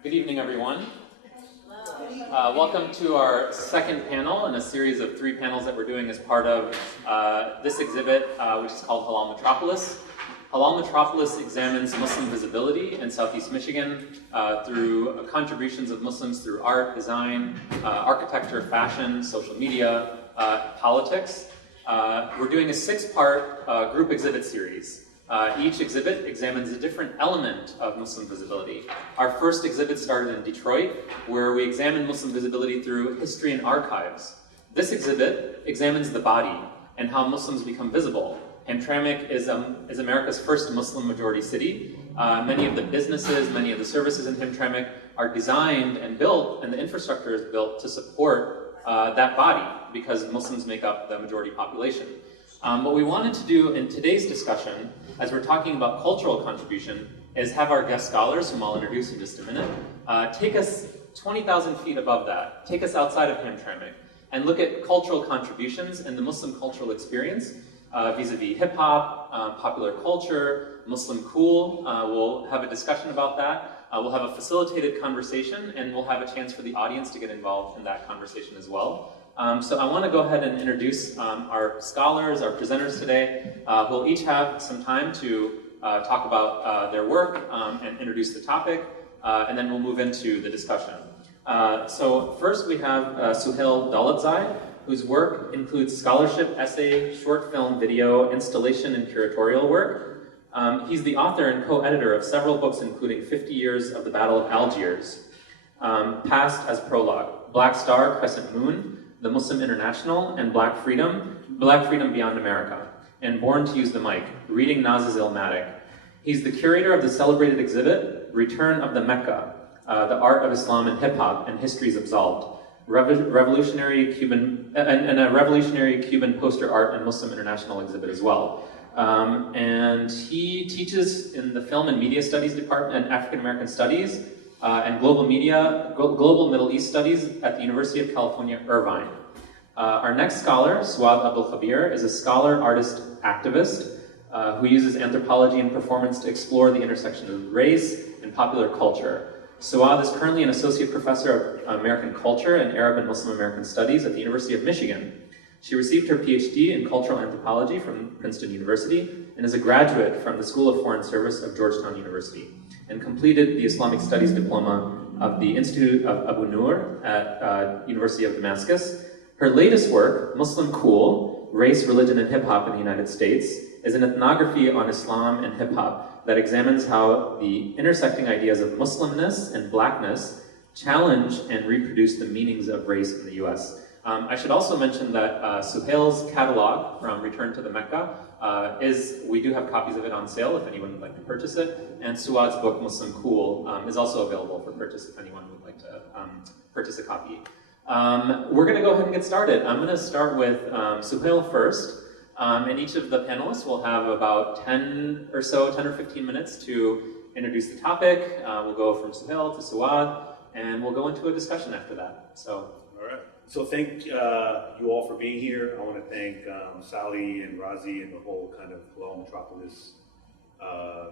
Good evening, everyone. Welcome to our second panel in a series of 3 panels that we're doing as part of this exhibit, which is called Halal Metropolis. Halal Metropolis examines Muslim visibility in Southeast Michigan through contributions of Muslims through art, design, architecture, fashion, social media, politics. We're doing a 6-part group exhibit series. Each exhibit examines a different element of Muslim visibility. Our first exhibit started in Detroit, where we examined Muslim visibility through history and archives. This exhibit examines the body and how Muslims become visible. Hamtramck is America's first Muslim-majority city. Many of the businesses, many of the services in Hamtramck are designed and built, and the infrastructure is built to support that body, because Muslims make up the majority population. What we wanted to do in today's discussion, as we're talking about cultural contribution, is have our guest scholars, whom I'll introduce in just a minute, take us 20,000 feet above that, take us outside of Hamtramck, and look at cultural contributions and the Muslim cultural experience vis-a-vis hip-hop, popular culture, Muslim cool. We'll have a discussion about that. We'll have a facilitated conversation, and we'll have a chance for the audience to get involved in that conversation as well. So I want to go ahead and introduce our scholars, our presenters today. We'll each have some time to talk about their work and introduce the topic, and then we'll move into the discussion. So first we have Sohail Daulatzai, whose work includes scholarship, essay, short film, video, installation, and curatorial work. He's the author and co-editor of several books, including 50 Years of the Battle of Algiers, Past as Prologue, Black Star, Crescent Moon, The Muslim International, and Black Freedom Beyond America, and Born to Use the Mic, Reading Naz's Ilmatic. He's the curator of the celebrated exhibit, Return of the Mecca, The Art of Islam and Hip Hop and Histories Absolved, revolutionary Cuban poster art and Muslim International exhibit as well. And he teaches in the Film and Media Studies Department and African American Studies and Global Middle East Studies at the University of California-Irvine. Our next scholar, Abdul Khabeer, is a scholar, artist, activist who uses anthropology and performance to explore the intersection of race and popular culture. Suad is currently an associate professor of American culture and Arab and Muslim American studies at the University of Michigan. She received her PhD in cultural anthropology from Princeton University and is a graduate from the School of Foreign Service of Georgetown University, and completed the Islamic Studies diploma of the Institute of Abu Nur at University of Damascus. Her latest work, Muslim Cool, Race, Religion, and Hip Hop in the United States, is an ethnography on Islam and hip hop that examines how the intersecting ideas of Muslimness and blackness challenge and reproduce the meanings of race in the US. I should also mention that Sohail's catalog from Return to the Mecca we do have copies of it on sale if anyone would like to purchase it, and Suad's book, Muslim Cool, is also available for purchase if anyone would like to purchase a copy. We're going to go ahead and get started. I'm going to start with Sohail first, and each of the panelists will have about 10 or 15 minutes to introduce the topic. We'll go from Sohail to Suad, and we'll go into a discussion after that. So. All right. So thank you all for being here. I want to thank Sally and Razi and the whole kind of Halal Metropolis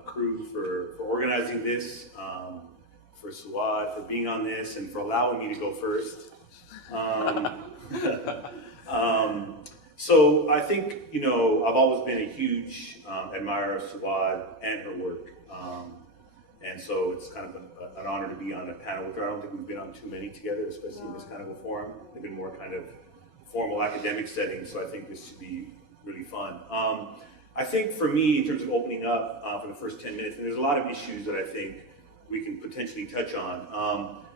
crew for organizing this, for Suad for being on this, and for allowing me to go first. So I think, I've always been a huge admirer of Suad and her work. And so it's kind of an honor to be on a panel with her. I don't think we've been on too many together, especially in this kind of a forum. They've been more kind of formal academic settings, so I think this should be really fun. I think for me, in terms of opening up for the first 10 minutes, and there's a lot of issues that I think we can potentially touch on.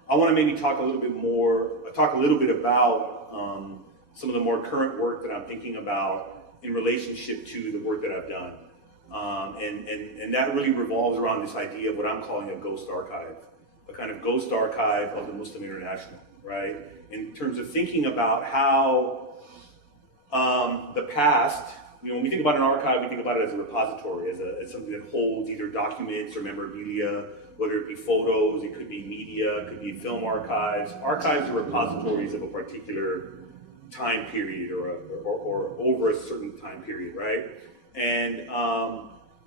I want to maybe talk a little bit about some of the more current work that I'm thinking about in relationship to the work that I've done. And that really revolves around this idea of what I'm calling a ghost archive, a kind of ghost archive of the Muslim International, right? In terms of thinking about how the past, when we think about an archive, we think about it as a repository, as something that holds either documents or memorabilia, whether it be photos, it could be media, it could be film archives. Archives are repositories of a particular time period or over a certain time period, right? And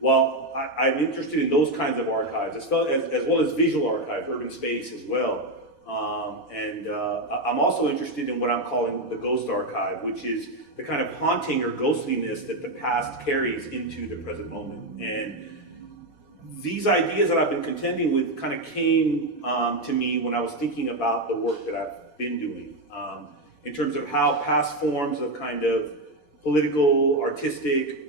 Well, I'm interested in those kinds of archives, as well as visual archives, urban space as well. I'm also interested in what I'm calling the ghost archive, which is the kind of haunting or ghostliness that the past carries into the present moment. And these ideas that I've been contending with kind of came to me when I was thinking about the work that I've been doing, in terms of how past forms of kind of political, artistic,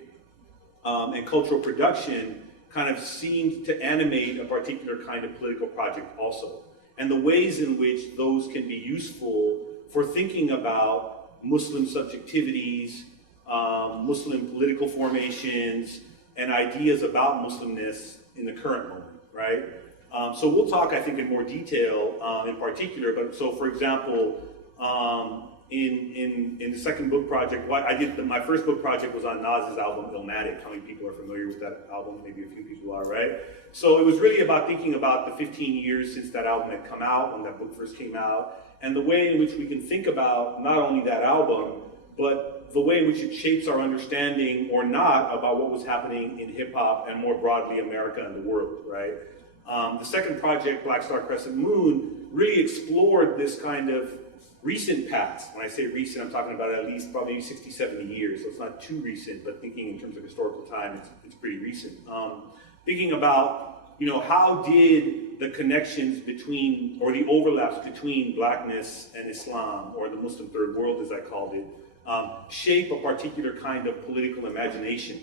and cultural production kind of seemed to animate a particular kind of political project also. And the ways in which those can be useful for thinking about Muslim subjectivities, Muslim political formations, and ideas about Muslimness in the current moment, right? So we'll talk, I think, in more detail in particular, but so for example, in the second book project, my first book project was on Nas's album Illmatic. How many people are familiar with that album? Maybe a few people are, right? So it was really about thinking about the 15 years since that album had come out, when that book first came out, and the way in which we can think about not only that album, but the way in which it shapes our understanding or not about what was happening in hip hop and more broadly America and the world, right? The second project, Black Star Crescent Moon, really explored this kind of recent past. When I say recent, I'm talking about at least probably 60, 70 years, so it's not too recent, but thinking in terms of historical time, it's pretty recent. Thinking about, how did the connections between, or the overlaps between blackness and Islam, or the Muslim third world as I called it, shape a particular kind of political imagination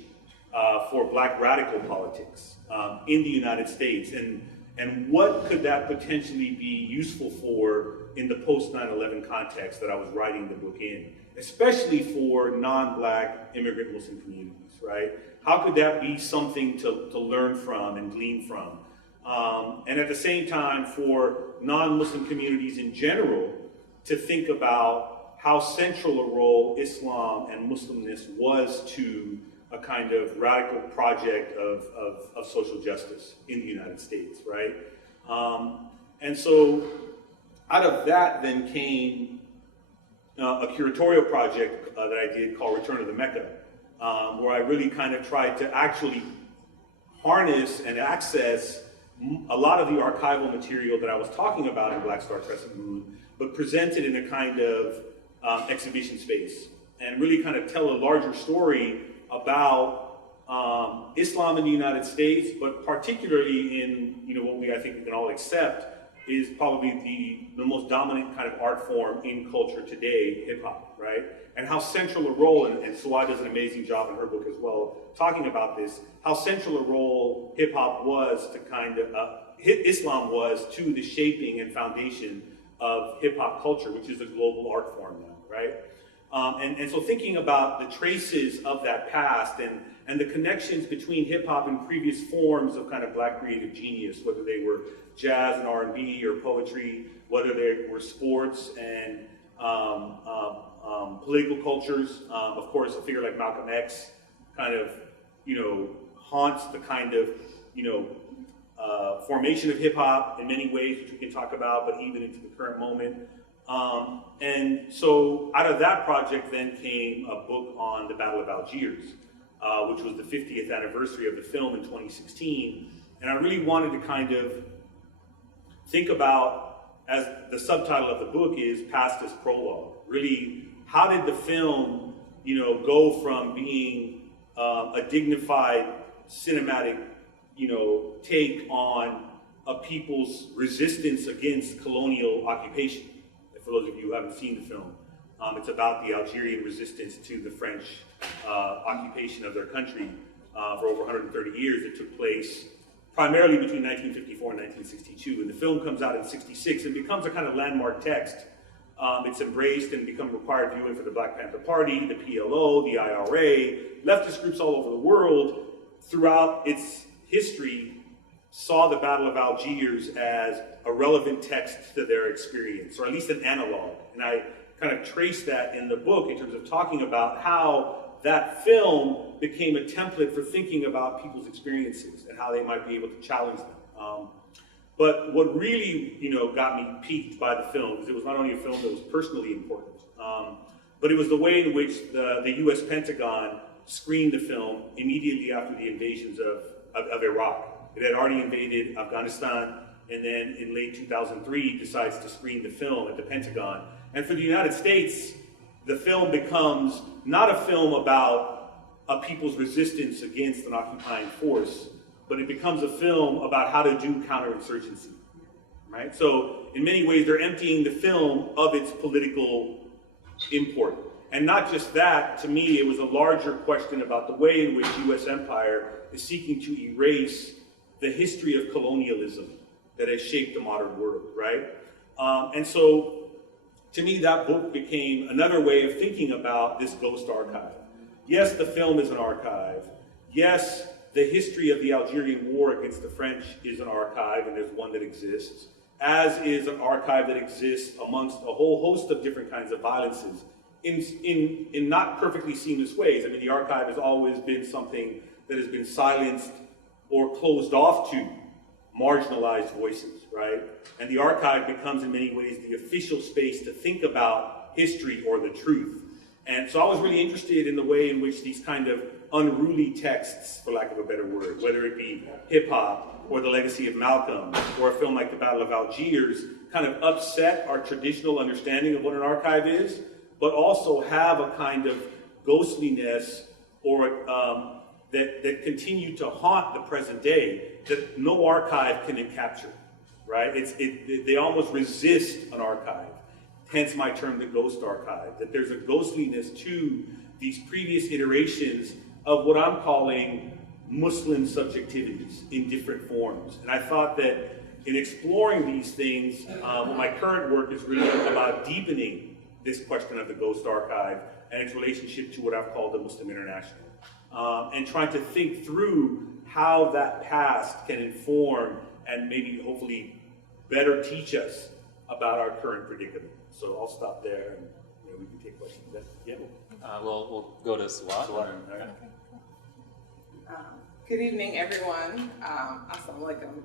for black radical politics in the United States, and what could that potentially be useful for in the post 9/11 context that I was writing the book in, especially for non-black immigrant Muslim communities, right? How could that be something to learn from and glean from? And at the same time, for non-Muslim communities in general, to think about how central a role Islam and Muslimness was to a kind of radical project of social justice in the United States, right? And so out of that then came a curatorial project that I did called Return to the Mecca, where I really kind of tried to actually harness and access a lot of the archival material that I was talking about in Black Star Crescent Moon, but presented in a kind of exhibition space, and really kind of tell a larger story about Islam in the United States, but particularly in what I think we can all accept is probably the most dominant kind of art form in culture today, hip hop, right? And how central a role, and Suai does an amazing job in her book as well, talking about this, how central a role hip hop was to Islam was to the shaping and foundation of hip hop culture, which is a global art form now, right? And so thinking about the traces of that past and the connections between hip hop and previous forms of kind of black creative genius, whether they were jazz and R&B or poetry, whether they were sports and political cultures. Of course, a figure like Malcolm X kind of, haunts the kind of, formation of hip hop in many ways, which we can talk about, but even into the current moment. And so out of that project then came a book on the Battle of Algiers, which was the 50th anniversary of the film in 2016. And I really wanted to kind of think about, as the subtitle of the book is Past as Prologue, really, how did the film, go from being a dignified cinematic, take on a people's resistance against colonial occupation. For those of you who haven't seen the film, it's about the Algerian resistance to the French occupation of their country for over 130 years. It took place primarily between 1954 and 1962. And the film comes out in 66 and becomes a kind of landmark text. It's embraced and become required viewing for the Black Panther Party, the PLO, the IRA, leftist groups all over the world throughout its history saw the Battle of Algiers as a relevant text to their experience, or at least an analog. And I kind of trace that in the book in terms of talking about how that film became a template for thinking about people's experiences and how they might be able to challenge them. But what really, got me piqued by the film is it was not only a film that was personally important, but it was the way in which the U.S. Pentagon screened the film immediately after the invasions of Iraq. It had already invaded Afghanistan, and then in late 2003 decides to screen the film at the Pentagon. And for the United States, the film becomes not a film about a people's resistance against an occupying force, but it becomes a film about how to do counterinsurgency, right? So in many ways, they're emptying the film of its political import. And not just that, to me, it was a larger question about the way in which US empire is seeking to erase the history of colonialism that has shaped the modern world, right? And so, to me, that book became another way of thinking about this ghost archive. Yes, the film is an archive. Yes, the history of the Algerian War against the French is an archive, and there's one that exists, as is an archive that exists amongst a whole host of different kinds of violences in not perfectly seamless ways. I mean, the archive has always been something that has been silenced or closed off to marginalized voices, right? And the archive becomes in many ways the official space to think about history or the truth. And so I was really interested in the way in which these kind of unruly texts, for lack of a better word, whether it be hip hop or the legacy of Malcolm or a film like The Battle of Algiers, kind of upset our traditional understanding of what an archive is, but also have a kind of ghostliness or that continue to haunt the present day that no archive can capture, right? They almost resist an archive. Hence my term, the ghost archive, that there's a ghostliness to these previous iterations of what I'm calling Muslim subjectivities in different forms. And I thought that in exploring these things, my current work is really about deepening this question of the ghost archive and its relationship to what I've called the Muslim International. And trying to think through how that past can inform and maybe hopefully better teach us about our current predicament. So I'll stop there and we can take questions. Yeah. We'll go to Swat. Right. Good evening, everyone. Assalamu alaikum.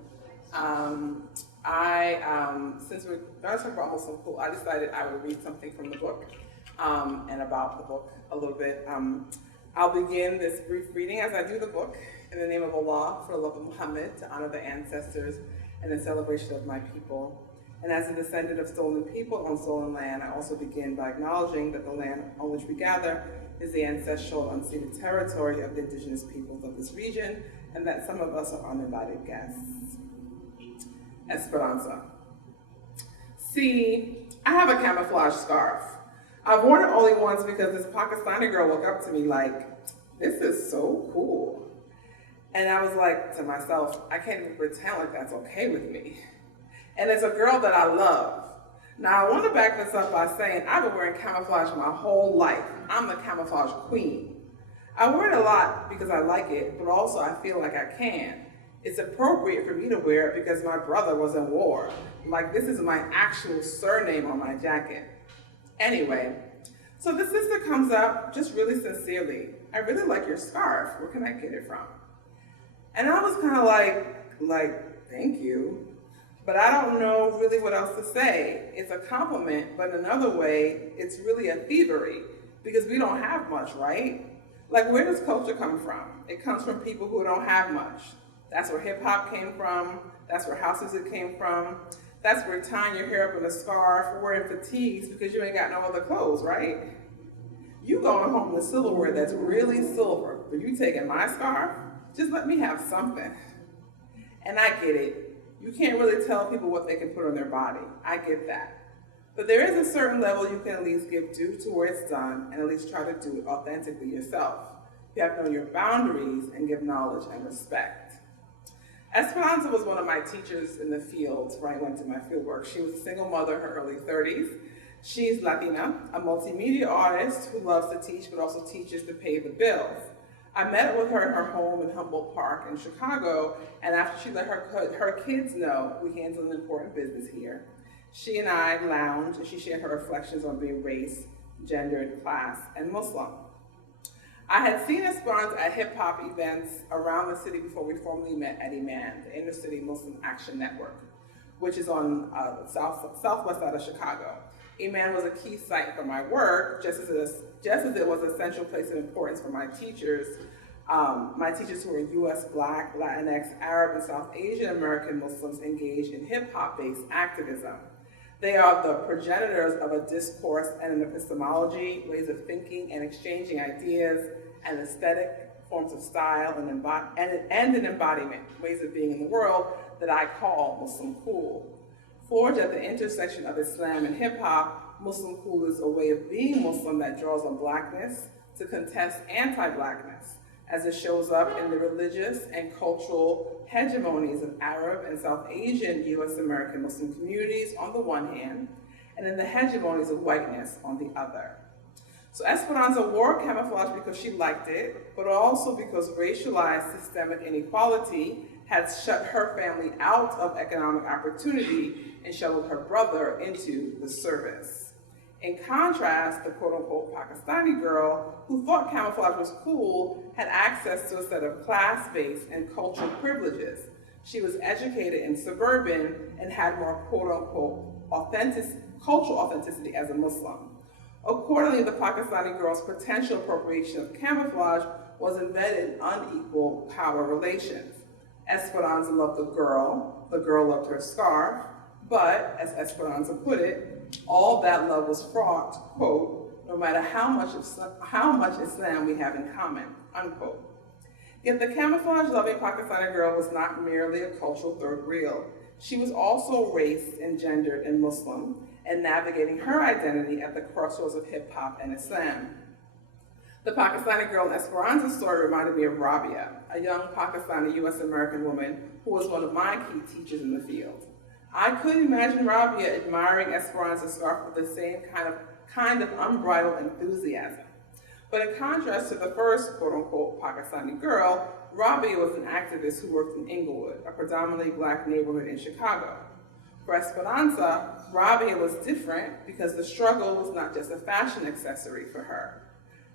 Since we're going to talk about Muslim food, I decided I would read something from the book and about the book a little bit. I'll begin this brief reading as I do the book. In the name of Allah, for the love of Muhammad, to honor the ancestors and the celebration of my people. And as a descendant of stolen people on stolen land, I also begin by acknowledging that the land on which we gather is the ancestral unceded territory of the indigenous peoples of this region, and that some of us are uninvited guests. Esperanza. See, I have a camouflage scarf. I've worn it only once because this Pakistani girl looked up to me like, this is so cool. And I was like to myself, I can't even pretend like that's okay with me. And it's a girl that I love. Now I want to back this up by saying I've been wearing camouflage my whole life. I'm the camouflage queen. I wear it a lot because I like it, but also I feel like I can. It's appropriate for me to wear it because my brother was in war. Like, this is my actual surname on my jacket. Anyway, so the sister comes up just really sincerely. I really like your scarf. Where can I get it from? And I was kind of like, thank you. But I don't know really what else to say. It's a compliment, but in another way, it's really a thievery because we don't have much, right? Like, where does culture come from? It comes from people who don't have much. That's where hip hop came from. That's where house music came from. That's where tying your hair up in a scarf or wearing fatigues because you ain't got no other clothes, right? You going home with silverware that's really silver, but you taking my scarf? Just let me have something. And I get it. You can't really tell people what they can put on their body. I get that. But there is a certain level you can at least give due to where it's done and at least try to do it authentically yourself. You have to know your boundaries and give knowledge and respect. Esperanza was one of my teachers in the field where I went to my field work. She was a single mother in her early 30s. She's Latina, a multimedia artist who loves to teach but also teaches to pay the bills. I met with her in her home in Humboldt Park in Chicago, and after she let her kids know we handle an important business here, she and I lounged and she shared her reflections on being race, gender, class, and Muslim. I had seen Esperanza at hip-hop events around the city before we formally met at IMAN, the Inner City Muslim Action Network, which is on the southwest side of Chicago. Iman was a key site for my work, just as it was a central place of importance for my teachers who were U.S. Black, Latinx, Arab, and South Asian American Muslims engaged in hip-hop-based activism. They are the progenitors of a discourse and an epistemology, ways of thinking and exchanging ideas, and aesthetic forms of style and an embodiment, ways of being in the world that I call Muslim cool. Forged at the intersection of Islam and hip-hop, Muslim cool is a way of being Muslim that draws on Blackness to contest anti-Blackness, as it shows up in the religious and cultural hegemonies of Arab and South Asian U.S. American Muslim communities on the one hand, and in the hegemonies of whiteness on the other. So Esperanza wore camouflage because she liked it, but also because racialized systemic inequality had shut her family out of economic opportunity and shuttled her brother into the service. In contrast, the quote-unquote Pakistani girl who thought camouflage was cool had access to a set of class-based and cultural privileges. She was educated in suburban and had more quote-unquote cultural authenticity as a Muslim. Accordingly, the Pakistani girl's potential appropriation of camouflage was embedded in unequal power relations. Esperanza loved the girl loved her scarf, but, as Esperanza put it, all that love was fraught, quote, no matter how much Islam we have in common, unquote. Yet the camouflage-loving Pakistani girl was not merely a cultural third reel. She was also race and gendered and Muslim, and navigating her identity at the crossroads of hip-hop and Islam. The Pakistani girl in Esperanza's story reminded me of Rabia, a young Pakistani U.S. American woman who was one of my key teachers in the field. I could imagine Rabia admiring Esperanza's scarf with the same kind of unbridled enthusiasm. But in contrast to the first quote-unquote Pakistani girl, Rabia was an activist who worked in Inglewood, a predominantly Black neighborhood in Chicago. For Esperanza, Rabia was different because the struggle was not just a fashion accessory for her.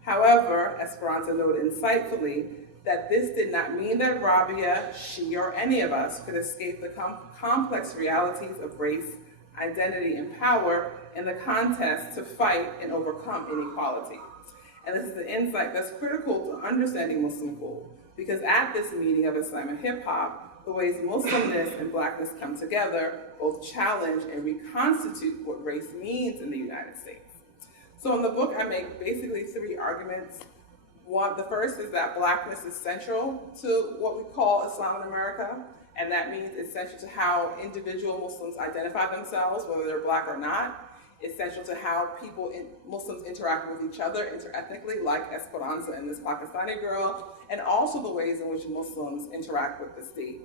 However, Esperanza noted insightfully that this did not mean that Rabia, she, or any of us could escape the complex realities of race, identity, and power in the contest to fight and overcome inequality. And this is the insight that's critical to understanding Muslim cool, because at this meeting of Islam and hip-hop, the ways Muslimness and Blackness come together both challenge and reconstitute what race means in the United States. So in the book, I make basically three arguments. The first is that Blackness is central to what we call Islam in America, and that means it's central to how individual Muslims identify themselves, whether they're Black or not. It's central to how Muslims interact with each other interethnically, like Esperanza and this Pakistani girl, and also the ways in which Muslims interact with the state.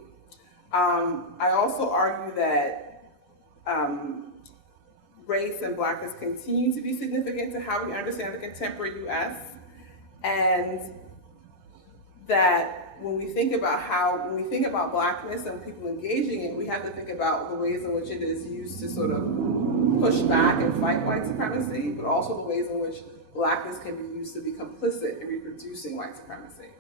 I also argue that race and Blackness continue to be significant to how we understand the contemporary U.S., and that when we think about Blackness and people engaging in it, we have to think about the ways in which it is used to sort of push back and fight white supremacy, but also the ways in which Blackness can be used to be complicit in reproducing white supremacy.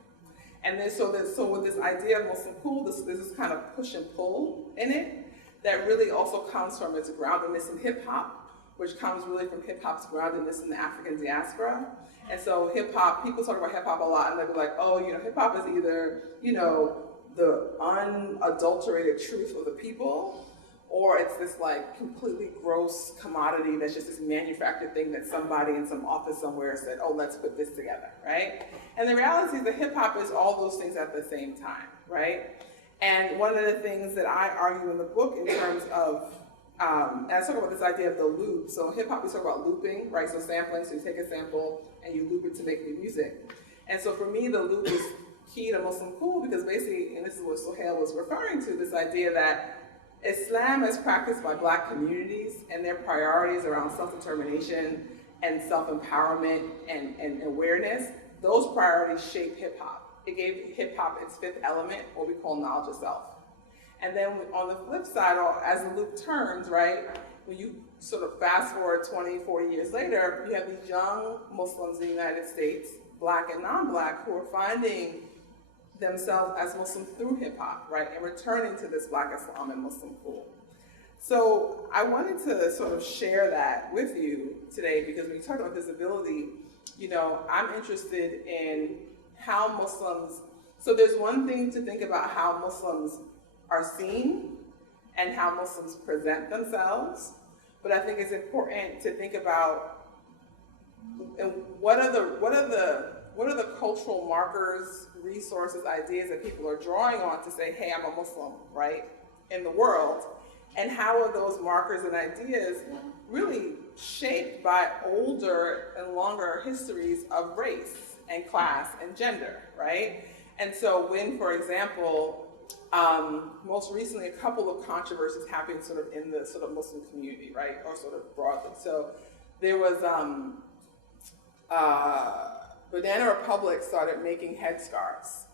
And then so with this idea of Muslim cool, there's this kind of push and pull in it that really also comes from its groundedness in hip hop, which comes really from hip hop's groundedness in the African diaspora. And so hip hop, people talk about hip hop a lot, and they'll be like, oh, hip hop is either, the unadulterated truth of the people, or it's this like completely gross commodity that's just this manufactured thing that somebody in some office somewhere said, oh, let's put this together, right? And the reality is that hip hop is all those things at the same time, right? And one of the things that I argue in the book in terms of, and I talk about this idea of the loop. So hip hop, we talk about looping, right? So sampling, so you take a sample and you loop it to make new music. And so for me, the loop is key to Muslim cool because basically, and this is what Sohail was referring to, this idea that Islam is practiced by Black communities and their priorities around self-determination and self-empowerment and awareness, those priorities shape hip hop. It gave hip hop its fifth element, what we call knowledge of self. And then on the flip side, as the loop turns, right, when you sort of fast forward 20, 40 years later, you have these young Muslims in the United States, Black and non-Black, who are finding themselves as Muslims through hip hop, right, and returning to this Black Islam and Muslim cool. So I wanted to sort of share that with you today because when you talk about visibility, you know, I'm interested in how Muslims, so there's one thing to think about how Muslims are seen and how Muslims present themselves, but I think it's important to think about what are the cultural markers, resources, ideas that people are drawing on to say, hey, I'm a Muslim, right, in the world, and how are those markers and ideas really shaped by older and longer histories of race and class and gender, right? And so when, for example, most recently, a couple of controversies happened sort of in the sort of Muslim community, right, or sort of broadly. So there was Banana Republic started making headscarves,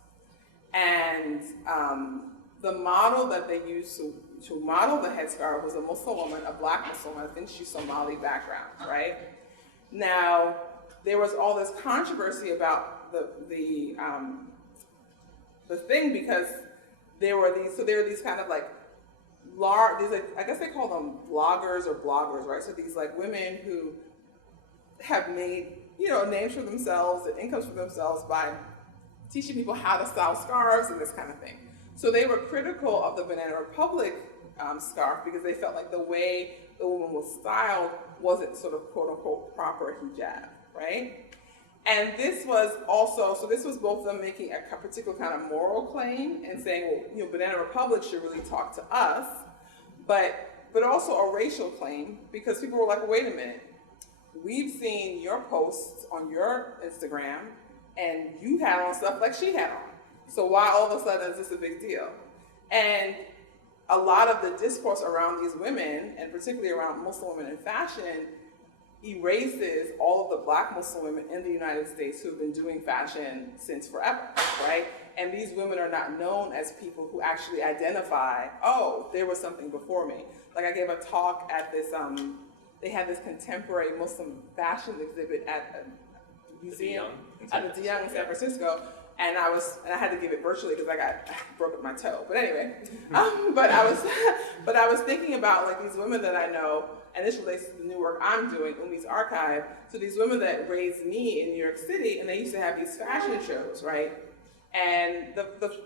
and the model that they used to model the headscarf was a Muslim woman, a black Muslim woman. I think she's Somali background, right? Now there was all this controversy about the thing because there were these kind of like I guess they call them bloggers or bloggers, right? So these like women who have made, you know, names for themselves and incomes for themselves by teaching people how to style scarves and this kind of thing. So they were critical of the Banana Republic scarf because they felt like the way the woman was styled wasn't sort of quote unquote proper hijab, right? And this was also, so this was both them making a particular kind of moral claim and saying, well, you know, Banana Republic should really talk to us, but also a racial claim because people were like, wait a minute, we've seen your posts on your Instagram and you had on stuff like she had on. So why all of a sudden is this a big deal? And a lot of the discourse around these women, and particularly around Muslim women in fashion, erases all of the black Muslim women in the United States who have been doing fashion since forever, right? And these women are not known as people who actually identify, oh, there was something before me. Like I gave a talk at this, they had this contemporary Muslim fashion exhibit at a museum at the DeYoung in San Francisco. And I had to give it virtually because I broke up my toe. But anyway, but I was thinking about like these women that I know, and this relates to the new work I'm doing, Umi's Archive. So these women that raised me in New York City, and they used to have these fashion shows, right? And the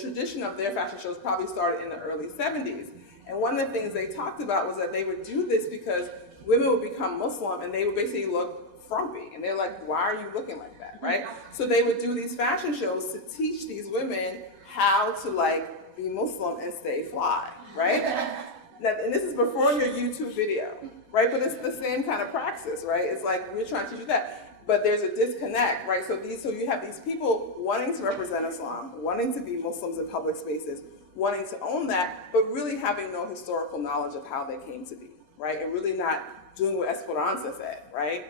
tradition of their fashion shows probably started in the early 70s. And one of the things they talked about was that they would do this because women would become Muslim and they would basically look frumpy. And they're like, why are you looking like that, right? So they would do these fashion shows to teach these women how to like be Muslim and stay fly, right? Now, and this is before your YouTube video, right? But it's the same kind of praxis, right? It's like we're trying to teach you that. But there's a disconnect, right? So you have these people wanting to represent Islam, wanting to be Muslims in public spaces, wanting to own that, but really having no historical knowledge of how they came to be, right? And really not doing what Esperanza said, right?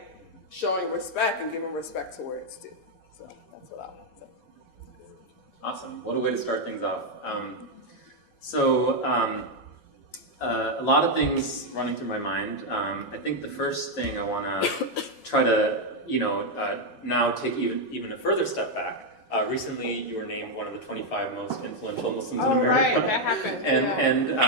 Showing respect and giving respect to where it's due. So that's what I'll say. Awesome. What a way to start things off. A lot of things running through my mind. I think the first thing I want to try to, now take even a further step back. Recently, you were named one of the 25 most influential Muslims in America. Oh, right, that happened. Actually,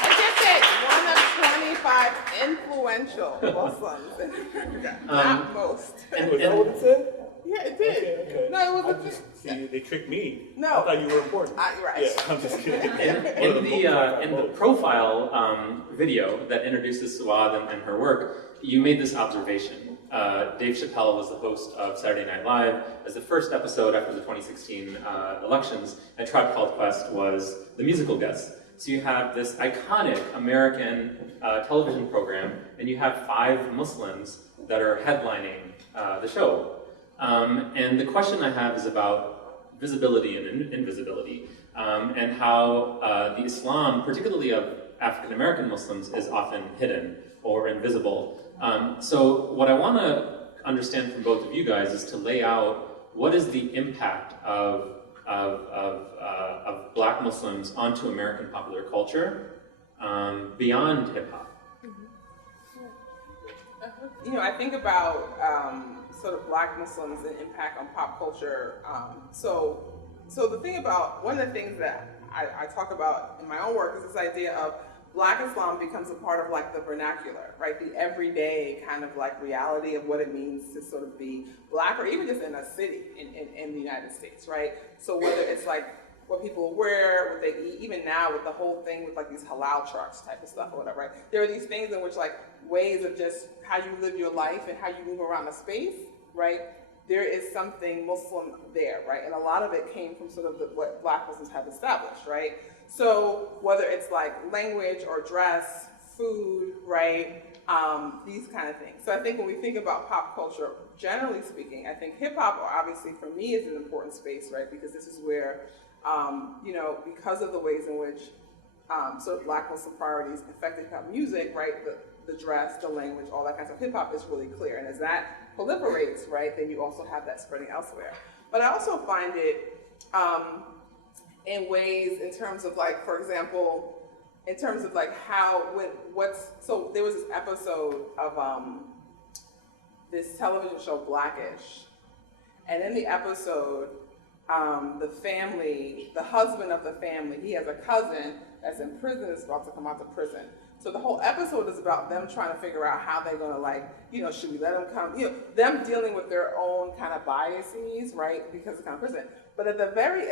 I get that one of 25 influential Muslims in America, not most. Was that what it said? Yeah, it did. Okay. No, it wasn't. See, they tricked me. No. I thought you were important. Right. Yeah, I'm just kidding. In the profile video that introduces Suad and her work, you made this observation. Dave Chappelle was the host of Saturday Night Live. As the first episode after the 2016 elections, A Tribe Called Quest was the musical guest. So you have this iconic American television program, and you have 5 Muslims that are headlining the show. And the question I have is about visibility and invisibility, and how the Islam, particularly of African American Muslims, is often hidden or invisible. So what I want to understand from both of you guys is to lay out what is the impact of Black Muslims onto American popular culture beyond hip hop. I think about sort of Black Muslims and impact on pop culture. So one of the things that I talk about in my own work is this idea of Black Islam becomes a part of like the vernacular, right? The everyday kind of like reality of what it means to sort of be Black, or even just in a city in the United States, right? So whether it's like what people wear, what they eat, even now with the whole thing with like these halal trucks type of stuff or whatever, right? There are these things in which like ways of just how you live your life and how you move around a space, right? There is something Muslim there, right? And a lot of it came from sort of what Black Muslims have established, right? So whether it's like language or dress, food, right? These kind of things. So I think when we think about pop culture, generally speaking, I think hip hop, obviously for me, is an important space, right? Because this is where, you know, because of the ways in which sort of Black Muslim priorities affected hip hop music, right? The dress, the language, all that kind of stuff. Hip hop is really clear, and as that proliferates, right, then you also have that spreading elsewhere. But I also find it in ways in terms of like, for example, in terms of like how so there was this episode of this television show Blackish, and in the episode, the husband of the family, he has a cousin that's in prison, is about to come out to prison. So the whole episode is about them trying to figure out how they're gonna like, you know, should we let them come, you know, them dealing with their own kind of biases, right, because of kind of prison. But at the very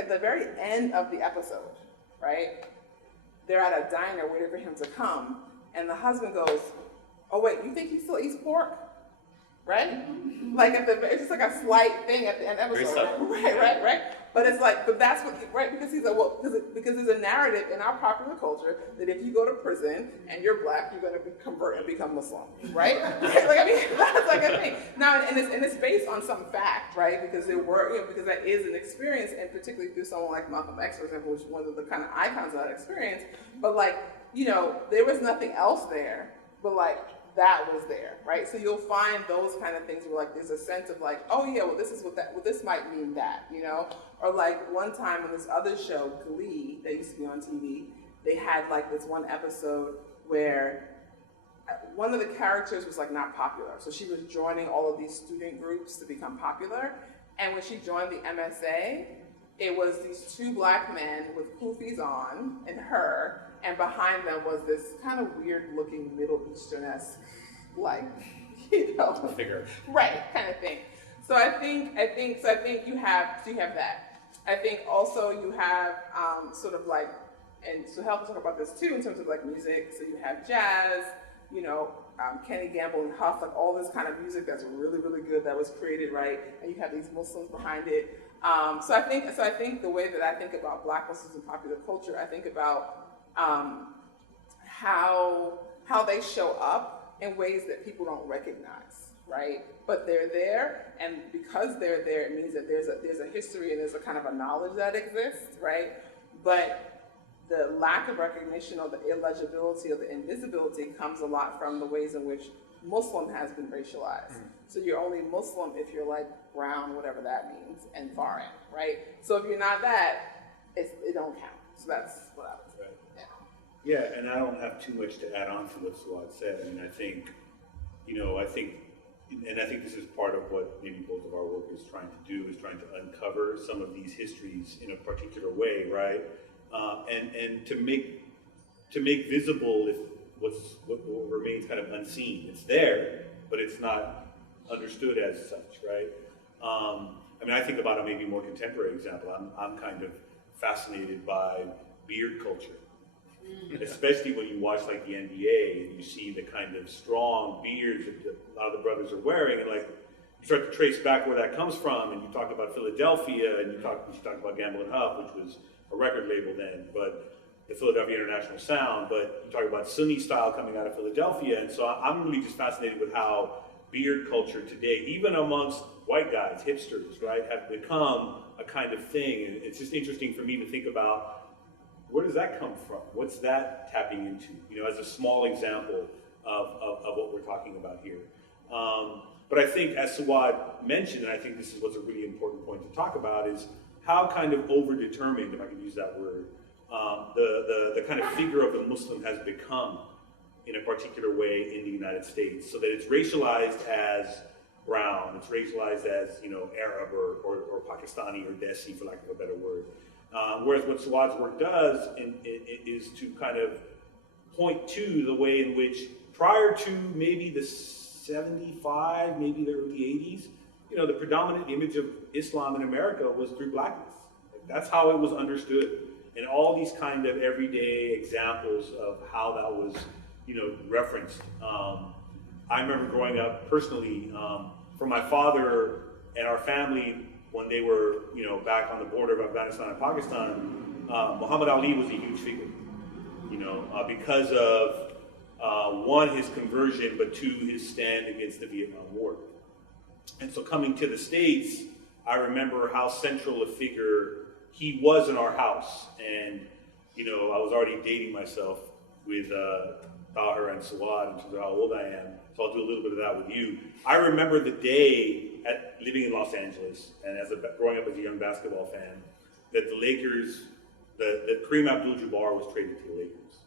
end of the episode, right, they're at a diner waiting for him to come, and the husband goes, "Oh wait, you think he still eats pork?" Right? Like it's just like a slight thing at the end of the episode. Right. But it's like, but that's what, right? Because he's like, well, because there's a narrative in our popular culture that if you go to prison and you're Black, you're going to convert and become Muslim, right? Like, I mean, that's like a thing. Now, and it's based on some fact, right? Because there were, you know, because that is an experience, and particularly through someone like Malcolm X, for example, which is one of the kind of icons of that experience. But like, you know, there was nothing else there, but like, that was there, right? So you'll find those kind of things where like there's a sense of like, oh yeah, well this might mean that, you know? Or like one time on this other show, Glee, that used to be on TV, they had like this one episode where one of the characters was like not popular. So she was joining all of these student groups to become popular. And when she joined the MSA, it was these two Black men with kufis on and her, and behind them was this kind of weird looking Middle Eastern-esque, like, you know, figure. Right, kind of thing. So I think you have that. I think also you have sort of like, and Sohail can talk about this too in terms of like music. So you have jazz, you know, Kenny Gamble and Huff, like all this kind of music that's really, really good that was created, right? And you have these Muslims behind it. So I think the way that I think about Black Muslims in popular culture, I think about how they show up in ways that people don't recognize, right? But they're there, and because they're there, it means that there's a history and there's a kind of a knowledge that exists, right? But the lack of recognition or the illegibility or the invisibility comes a lot from the ways in which Muslim has been racialized. So you're only Muslim if you're like brown, whatever that means, and foreign, right? So if you're not that, it don't count. So that's what I would say. Right. Yeah, and I don't have too much to add on to what Suad said. I mean, I think this is part of what maybe both of our work is trying to do, is trying to uncover some of these histories in a particular way, right? And to make visible what remains kind of unseen. It's there, but it's not understood as such, right? I mean, I think about a maybe more contemporary example. I'm kind of fascinated by beard culture, especially when you watch like the NBA and you see the kind of strong beards that a lot of the brothers are wearing, and like you start to trace back where that comes from. And you talk about Philadelphia, and you talk about Gamble and Huff, which was a record label then, but the Philadelphia International Sound. But you talk about Sunni style coming out of Philadelphia, and so I'm really just fascinated with how beard culture today, even amongst white guys, hipsters, right, have become a kind of thing. And it's just interesting for me to think about, where does that come from? What's that tapping into? You know, as a small example of what we're talking about here. But I think, as Suad mentioned, and I think this is what's a really important point to talk about, is how kind of overdetermined, if I can use that word, the kind of figure of the Muslim has become in a particular way in the United States, so that it's racialized as brown, it's racialized as, you know, Arab or Pakistani or Desi, for lack of a better word. Whereas what Sawad's work does is to kind of point to the way in which prior to maybe the 75, maybe the early 80s, the predominant image of Islam in America was through blackness. That's how it was understood. And all these kind of everyday examples of how that was, referenced. I remember growing up personally, for my father and our family, when they were, back on the border of Afghanistan and Pakistan, Muhammad Ali was a huge figure, because of, one, his conversion, but two, his stand against the Vietnam War. And so coming to the States, I remember how central a figure he was in our house. And, I was already dating myself with Tahir and Sawad in terms of how old I am. So I'll do a little bit of that with you. I remember the day living in Los Angeles and growing up as a young basketball fan, that the Lakers, that Kareem Abdul-Jabbar was traded to the Lakers.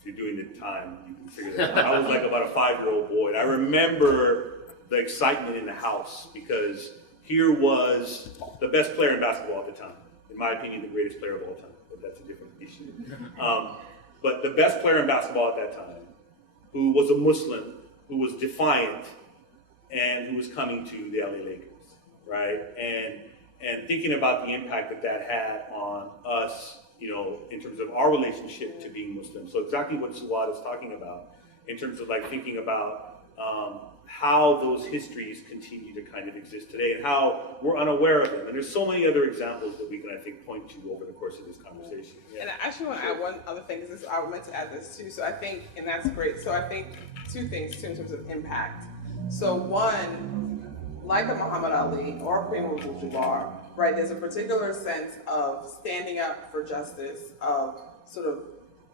If you're doing the time, you can figure that out. I was like about a 5-year-old boy. And I remember the excitement in the house because here was the best player in basketball at the time. In my opinion, the greatest player of all time, but that's a different issue. But the best player in basketball at that time, who was a Muslim, who was defiant, and who was coming to the LA Lakers, right? And thinking about the impact that had on us, in terms of our relationship to being Muslim. So exactly what Sawad is talking about, in terms of like thinking about how those histories continue to kind of exist today and how we're unaware of them. And there's so many other examples that we can, I think, point to over the course of this conversation. Yeah. And I actually want to add one other thing, because I meant to add this too. So I think, and that's great. So I think two things too in terms of impact. So one, like a Muhammad Ali or Kareem Abdul-Jabbar, right, there's a particular sense of standing up for justice, of sort of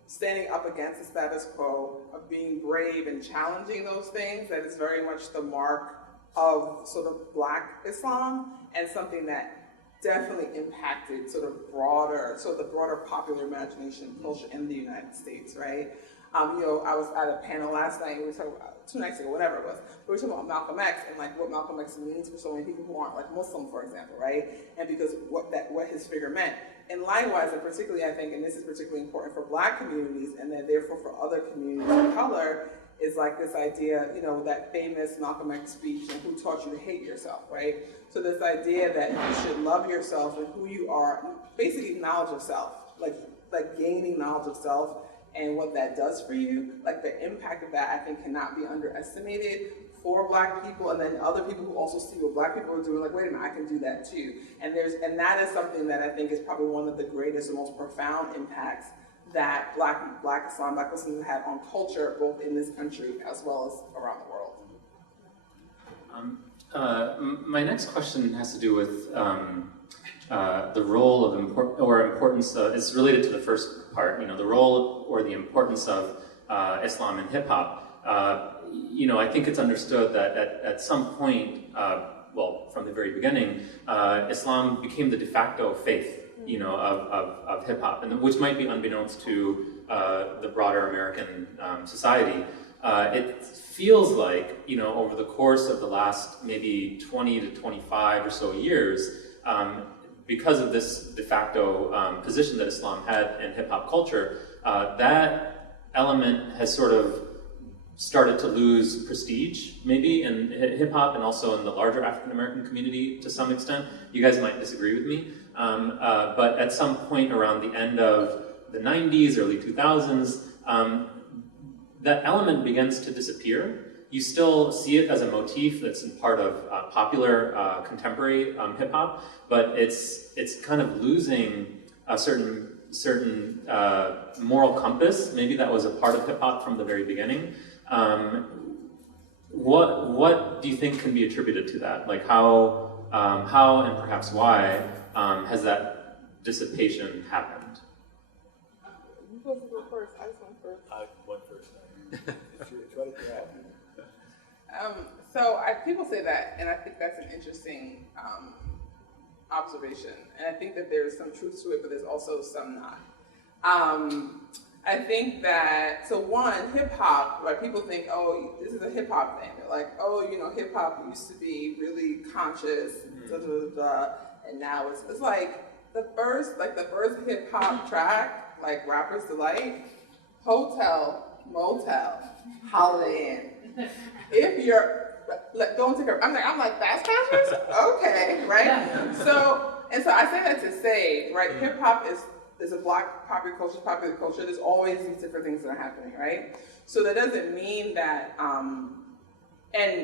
standing up against the status quo, of being brave and challenging those things, that is very much the mark of sort of Black Islam, and something that definitely impacted sort of the broader popular imagination culture in the United States, right? I was at a panel last night, we were talking about 2 nights ago, whatever it was, we were talking about Malcolm X and like what Malcolm X means for so many people who aren't like Muslim, for example, right? And because what his figure meant. And likewise, and particularly I think, and this is particularly important for Black communities, and then therefore for other communities of color, is like this idea, that famous Malcolm X speech, and who taught you to hate yourself, right? So this idea that you should love yourself and who you are, basically knowledge of self, like gaining knowledge of self and what that does for you, like the impact of that I think cannot be underestimated for Black people, and then other people who also see what Black people are doing, like, wait a minute, I can do that too. And that is something that I think is probably one of the greatest and most profound impacts that Black Islam, Black Muslims have had on culture, both in this country as well as around the world. My next question has to do with the role of importance. It's related to the first part. The role or the importance of Islam in hip hop. I think it's understood that at some point, from the very beginning, Islam became the de facto faith, of hip hop, and which might be unbeknownst to the broader American society. It feels like, over the course of the last maybe 20 to 25 or so years, because of this de facto position that Islam had in hip hop culture, that element has sort of started to lose prestige, maybe, in hip-hop and also in the larger African-American community to some extent. You guys might disagree with me, but at some point around the end of the 90s, early 2000s, that element begins to disappear. You still see it as a motif that's in part of popular contemporary hip-hop, but it's kind of losing a certain moral compass. Maybe that was a part of hip-hop from the very beginning. What do you think can be attributed to that? Like how and perhaps why has that dissipation happened? You go first. I just went first. I went first. It's right at your So people say that, and I think that's an interesting observation. And I think that there's some truth to it, but there's also some not. I think that, so one, hip-hop, like people think, oh, this is a hip-hop thing. They're like, oh, hip-hop used to be really conscious, and now it's like, the first hip hop track, like Rapper's Delight, Hotel, Motel, Holiday Inn. If you're don't take a, I'm like fast casuals? Okay, right? So I say that to say, right, hip hop is a black popular culture. There's always these different things that are happening, right? So that doesn't mean that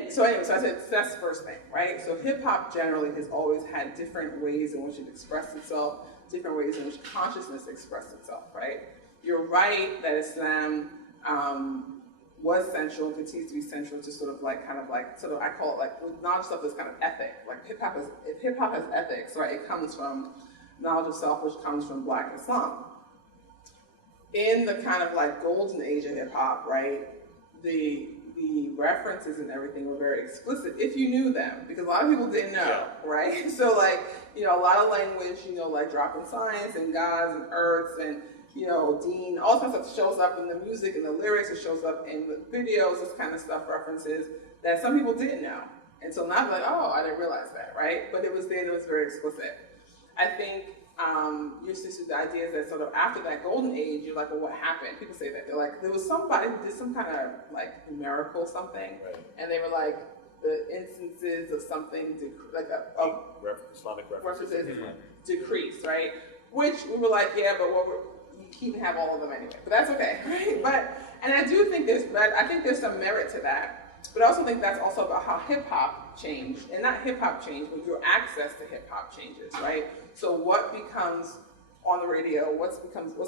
so I said that's the first thing, right? So hip hop generally has always had different ways in which it expressed itself, different ways in which consciousness expressed itself, right? You're right that Islam was central and continues to be central to sort of I call it like with knowledge stuff is kind of ethic. Like hip hop has ethics, right? It comes from knowledge of self, which comes from Black Islam. In the kind of like golden age of hip hop, right? The references and everything were very explicit if you knew them, because a lot of people didn't know, right? So like, a lot of language, like dropping science and gods and earths and Dean, all that stuff shows up in the music and the lyrics, it shows up in the videos, this kind of stuff, references that some people didn't know. And so now they're like, oh, I didn't realize that, right? But it was there and it was very explicit. I think your sister's idea is that sort of after that golden age, you're like, well, what happened? People say that. They're like, there was somebody who did some kind of like miracle something, right. And they were like, the instances of something, Islamic references decreased, right? Which we were like, yeah, but you can have all of them anyway, but that's okay, right? And I do think I think there's some merit to that, but I also think that's also about how hip hop changed, and not hip hop changed, but your access to hip hop changes, right? So what becomes on the radio, what's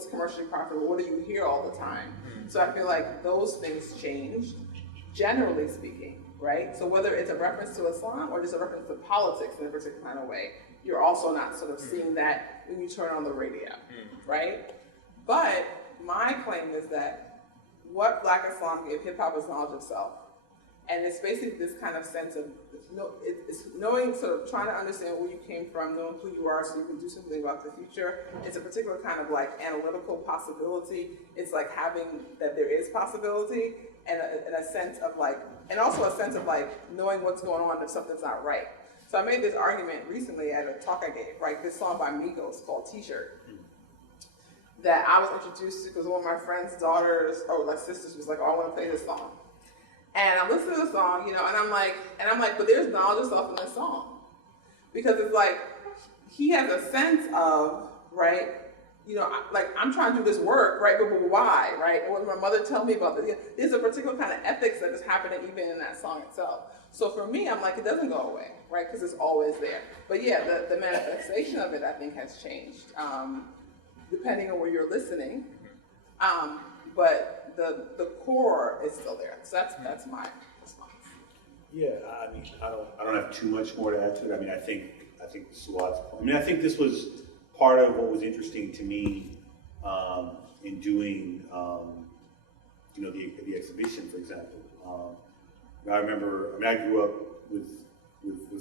commercially profitable, what do you hear all the time? So I feel like those things changed, generally speaking, right? So whether it's a reference to Islam or just a reference to politics in a particular kind of way, you're also not sort of seeing that when you turn on the radio, right? But my claim is that what Black Islam gave hip hop is knowledge of self. And it's basically this kind of sense of, it's knowing, sort of trying to understand where you came from, knowing who you are so you can do something about the future. It's a particular kind of like analytical possibility. It's like having that there is possibility and a sense of like, and also a sense of like knowing what's going on if something's not right. So I made this argument recently at a talk I gave, right? This song by Migos called T-Shirt. That I was introduced to because one of my friend's daughters or like sisters was like, oh, I want to play this song. And I listened to the song, and I'm like, but there's knowledge of self in this song. Because it's like, he has a sense of, right, I'm trying to do this work, right, but why, right? And what my mother told me about this, there's a particular kind of ethics that is happening even in that song itself. So for me, I'm like, it doesn't go away, right, because it's always there. But yeah, the manifestation of it, I think, has changed. Depending on where you're listening, but the core is still there. So that's my response. Yeah, I mean, I don't have too much more to add to it. I mean, I think Suad's point. I mean, I think this was part of what was interesting to me in doing, the exhibition, for example. I remember. I mean, I grew up with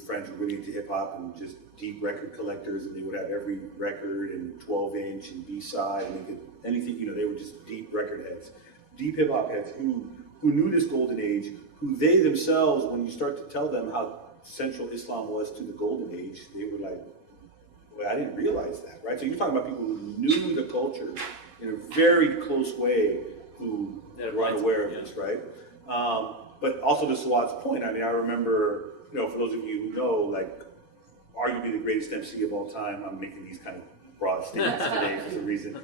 friends who were really into hip hop and just deep record collectors, and they would have every record and 12-inch and B-side, and they could anything, they were just deep record heads, deep hip hop heads who knew this golden age, who they themselves, when you start to tell them how central Islam was to the golden age, they were like, well, I didn't realize that, right? So you're talking about people who knew the culture in a very close way, who were unaware of this, right? But also to Suad's point, I mean, I remember, for those of you who know, like, arguably the greatest MC of all time, I'm making these kind of broad statements today for some reason.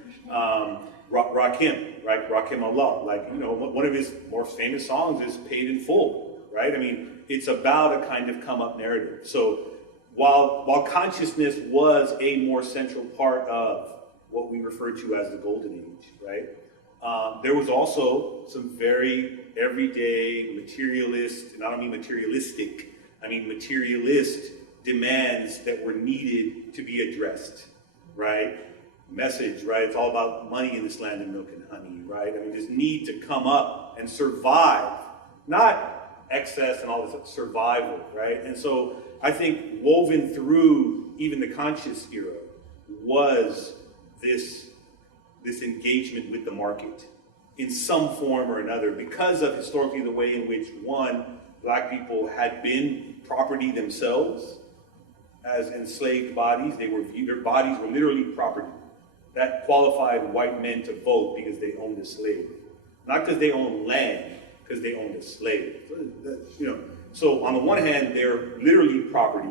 Rakim, right? Rakim Allah. Like, one of his more famous songs is Paid in Full, right? I mean, it's about a kind of come up narrative. So while consciousness was a more central part of what we refer to as the golden age, right? There was also some very everyday materialist, and I don't mean materialistic, I mean materialist demands that were needed to be addressed, right? Message, right? It's all about money in this land of milk and honey, right? I mean, this need to come up and survive, not excess and all this, survival, right? And so I think woven through even the conscious era was this engagement with the market in some form or another, because of historically the way in which, one, Black people had been property themselves, as enslaved bodies. Their bodies were literally property. That qualified white men to vote because they owned a slave. Not because they owned land, because they owned a slave. So on the one hand, they're literally property,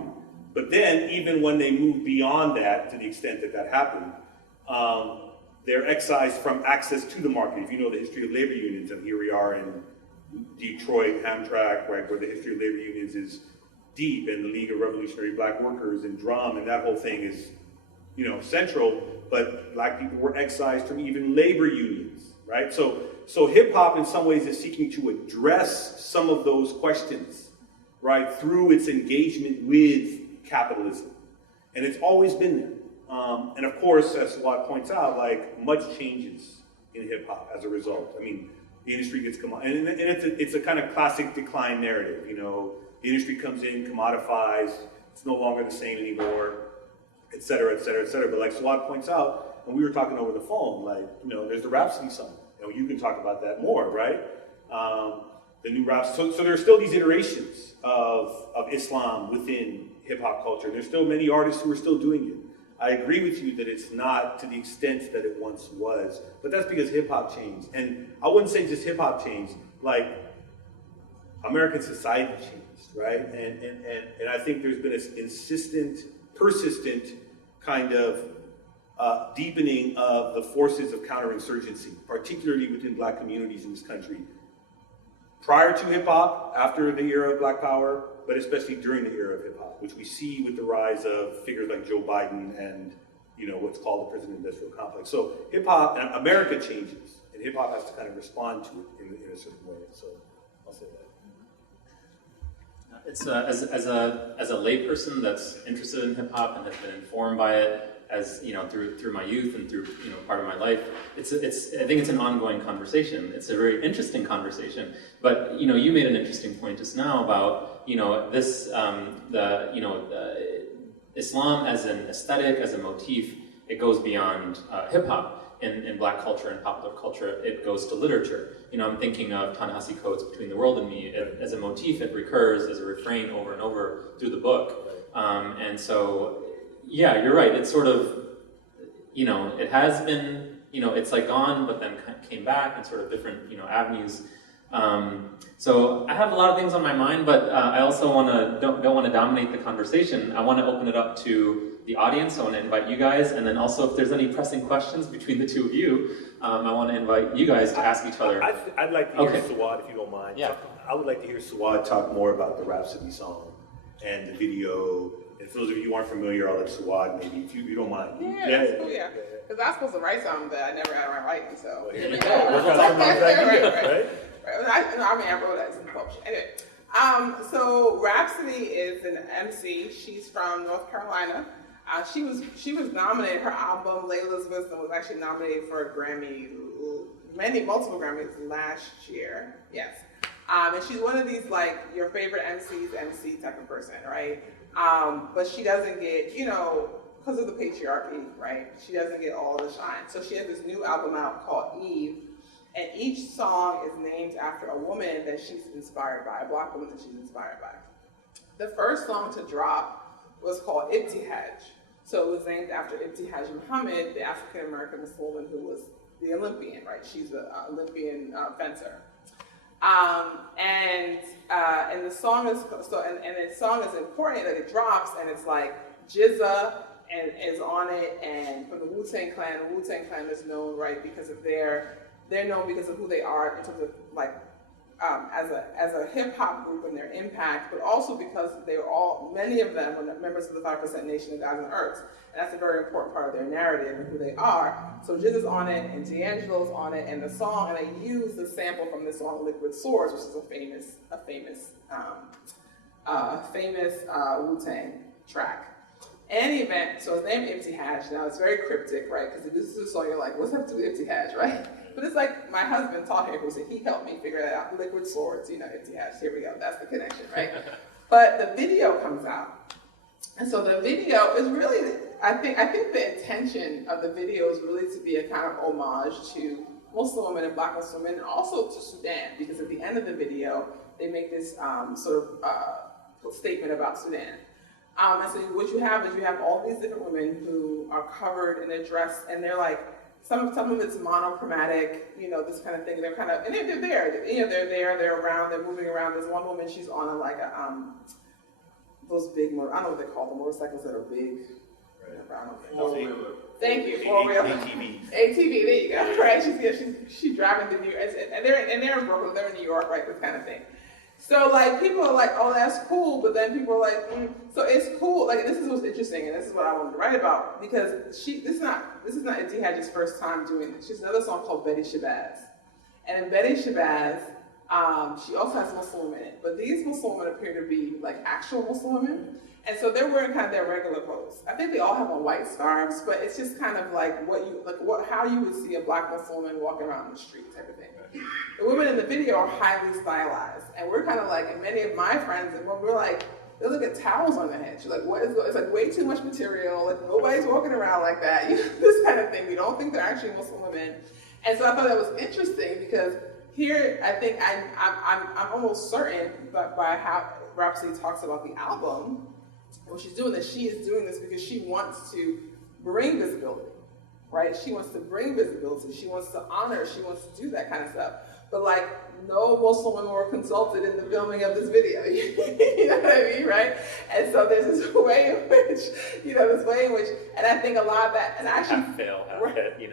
but then even when they move beyond that, to the extent that that happened, they're excised from access to the market. If you know the history of labor unions, and here we are in Detroit, Hamtramck, right, where the history of labor unions is deep, and the League of Revolutionary Black Workers and Drum, and that whole thing is, central, but Black people were excised from even labor unions, right? So hip hop in some ways is seeking to address some of those questions, right, through its engagement with capitalism. And it's always been there. And of course, as Swat points out, much changes in hip hop as a result. I mean, the industry gets and it's a kind of classic decline narrative. The industry comes in, commodifies, it's no longer the same anymore, et cetera, et cetera, et cetera. But like Swat points out, and we were talking over the phone, there's the Rhapsody song. You can talk about that more, right? The new raps. So there's still these iterations of Islam within hip hop culture. There's still many artists who are still doing it. I agree with you that it's not to the extent that it once was, but that's because hip hop changed. And I wouldn't say just hip hop changed, American society changed, right? And I think there's been this persistent kind of deepening of the forces of counterinsurgency, particularly within Black communities in this country, prior to hip hop, after the era of Black Power, but especially during the era of hip hop, which we see with the rise of figures like Joe Biden and what's called the prison-industrial complex. So hip hop and America changes, and hip hop has to kind of respond to it in a certain way. So I'll say that. It's as a layperson that's interested in hip hop and has been informed by it, as through my youth and through part of my life, I think it's an ongoing conversation. It's a very interesting conversation. But you made an interesting point just now about this Islam as an aesthetic, as a motif. It goes beyond hip hop in Black culture and popular culture. It goes to literature. I'm thinking of Ta-Nehisi Coates' Between the World and Me. As a motif, it recurs as a refrain over and over through the book. And so. Yeah, you're right. It's sort of, it has been, it's gone, but then came back in sort of different, avenues. So I have a lot of things on my mind, but I also don't want to dominate the conversation. I want to open it up to the audience. I want to invite you guys, and then also if there's any pressing questions between the two of you, I want to invite you guys to ask each other. I'd like to hear Suad, if you don't mind. Yeah. I would like to hear Suad talk more about the Rhapsody song and the video. And for those of you who aren't familiar, I'll let Suad maybe, if you don't mind. Yeah, that's cool, yeah. Because I was supposed to write something that I never had around writing, so here we go. Right. I wrote that in publishing. Anyway, so Rhapsody is an MC. She's from North Carolina. She was nominated. Her album Layla's Wisdom was actually nominated for a Grammy, multiple Grammys last year. Yes, and she's one of these your favorite MC type of person, right? But she doesn't get, because of the patriarchy, right? She doesn't get all the shine. So she has this new album out called Eve, and each song is named after a woman that she's inspired by, a Black woman that she's inspired by. The first song to drop was called Ibtihaj. So it was named after Ibtihaj Muhammad, the African-American Muslim who was the Olympian, right? She's an Olympian fencer. And the song is and the song is important that it drops, and it's Jizza and is on it, and from the Wu-Tang Clan. The Wu-Tang Clan is known, right, because of they're known because of who they are in terms of as a hip hop group and their impact, but also because many of them were members of the 5% Nation of Gods and Earths, and that's a very important part of their narrative and who they are. So Jizza's on it, and D'Angelo's on it, and the song, and they use the sample from the song "Liquid Swords," which is a famous Wu-Tang track. Any event, so it's named Ibtihaj. Now it's very cryptic, right? Because this is a song you're like, what's up to Ibtihaj, right? But it's my husband taught me, he helped me figure that out. Liquid Swords, Ibtihaj, here we go, that's the connection, right? But the video comes out. And so the video is really, I think the intention of the video is really to be a kind of homage to Muslim women and Black Muslim women, and also to Sudan, because at the end of the video, they make this sort of statement about Sudan. And so what you have is you have all these different women who are covered and they're dressed, and they're like, some of it's monochromatic, you know, this kind of thing. They're kind of, and they're there, you know, they're there, they're around, they're moving around. There's one woman, she's on those big, I don't know what they call them, motorcycles that are big. Thank you, four-wheel. ATV, there you go. Right, she's driving to New York, and they're in Brooklyn, they're in New York, right, this kind of thing. So like people are like, oh, that's cool, but then people are like, so it's cool. Like this is what's interesting, and this is what I wanted to write about, because this is not Itihaji's first time doing this. She has another song called Betty Shabazz, and in Betty Shabazz, she also has Muslim women in it, but these Muslim women appear to be like actual Muslim women, and so they're wearing kind of their regular clothes. I think they all have on white scarves, but it's just kind of like how you would see a black Muslim woman walking around the street type of thing. The women in the video are highly stylized, and we're kind of like, and many of my friends, and when we're like, they look at towels on their head. She's like, what is it's like way too much material, like nobody's walking around like that, you know, this kind of thing. We don't think they're actually Muslim women. And so I thought that was interesting, because here I think I'm almost certain, but by how Rhapsody talks about the album, what she's doing is she is doing this because she wants to bring visibility. Right? She wants to bring visibility. She wants to honor. She wants to do that kind of stuff. But like, no Muslim women were consulted in the filming of this video. You know what I mean, right? And so there's this way in which, and I think a lot of that, and actually,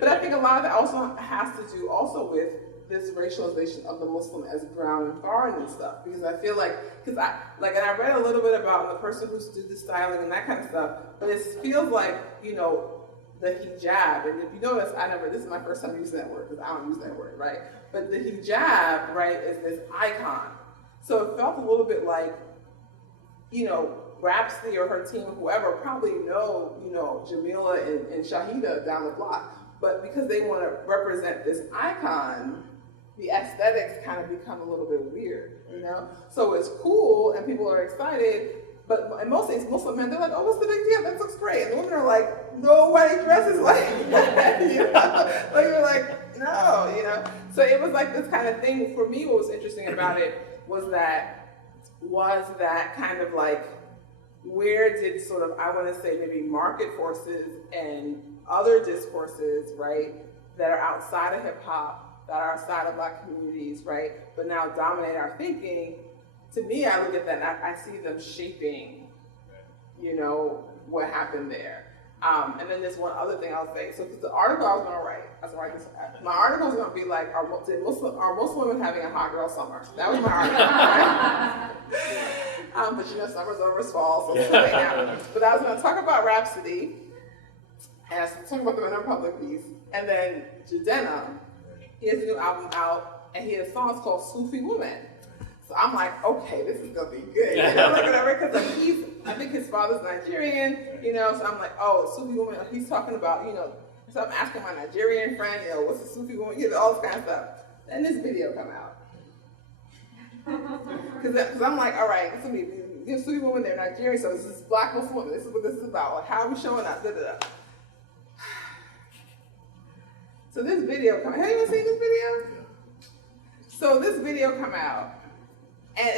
but I think a lot of that also has to do also with this racialization of the Muslim as brown and foreign and stuff. Because I feel like, and I read a little bit about the person who did the styling and that kind of stuff, but it feels like, you know, the hijab, and if you notice, this is my first time using that word, because I don't use that word, right? But the hijab, right, is this icon. So it felt a little bit like, you know, Rhapsody or her team, whoever, probably know, you know, Jamila and Shahida down the block. But because they want to represent this icon, the aesthetics kind of become a little bit weird, you know? So it's cool, and people are excited, but in most things, Muslim men, they're like, oh, what's the big deal? That looks great. And the women are like, nobody dresses like that, you know? Like, you're like, no, you know? So it was like this kind of thing. For me, what was interesting about it was that kind of like, where did sort of, I want to say maybe market forces and other discourses, right, that are outside of hip hop, that are outside of Black communities, right, but now dominate our thinking. To me, I look at that and I see them shaping, you know, what happened there. And then there's one other thing I'll say. So the article I was going to write, my article was going to be like, are Muslim women having a hot girl summer? That was my article, right? But you know, summer's over, it's fall, so it's late now. But I was going to talk about Rhapsody, and I was talking about the Republic piece, and then Jadena, he has a new album out, and he has songs called Sufi Woman. So I'm like, okay, this is gonna be good. You know, like whatever, because like I think his father's Nigerian, you know, so I'm like, oh, Sufi woman, he's talking about, you know, so I'm asking my Nigerian friend, you know, what's a Sufi woman, you know, all this kind of stuff. Then this video come out. Because I'm like, all right, this will be this Sufi woman, they're Nigerian, so this is Black Muslim woman, this is what this is about, like, how are we showing up, da-da-da. So this video come out, have you ever seen this video? So this video come out, and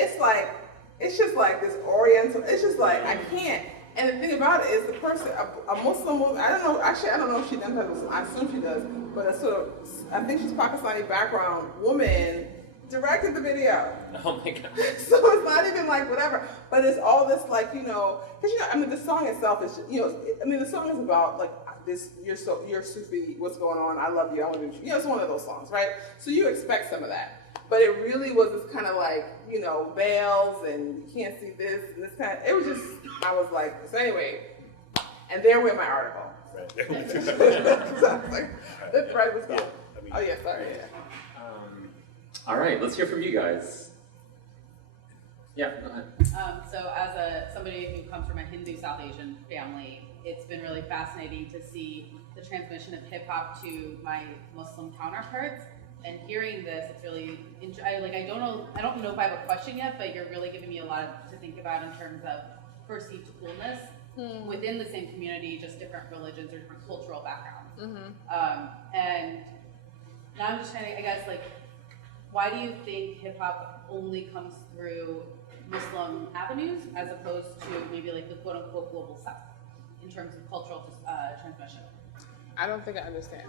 it's just like this Oriental, it's just like, I can't. And the thing about it is the person, a Muslim woman, I don't know if she does have Muslim, I assume she does, but a sort of, I think she's Pakistani background woman, directed the video. Oh my God. So it's not even like whatever, but it's all this like, you know, because you know, I mean the song itself is, you know, I mean the song is about like this, you're Sufi, what's going on, I love you, I want to be, you know, it's one of those songs, right? So you expect some of that. But it really was this kind of like, you know, veils and you can't see this and this kind of, it was just, I was like, so anyway, and there went my article. Right. So I was like, the thread was gone. Oh yeah, sorry, yeah. All right, let's hear from you guys. Yeah, go ahead. So as somebody who comes from a Hindu South Asian family, it's been really fascinating to see the transmission of hip hop to my Muslim counterparts. And hearing this, it's really, I don't know if I have a question yet, but you're really giving me a lot to think about in terms of perceived coolness within the same community, just different religions or different cultural backgrounds. And now I'm just trying to, I guess, like, why do you think hip hop only comes through Muslim avenues as opposed to maybe like the quote unquote global south in terms of cultural transmission? I don't think I understand.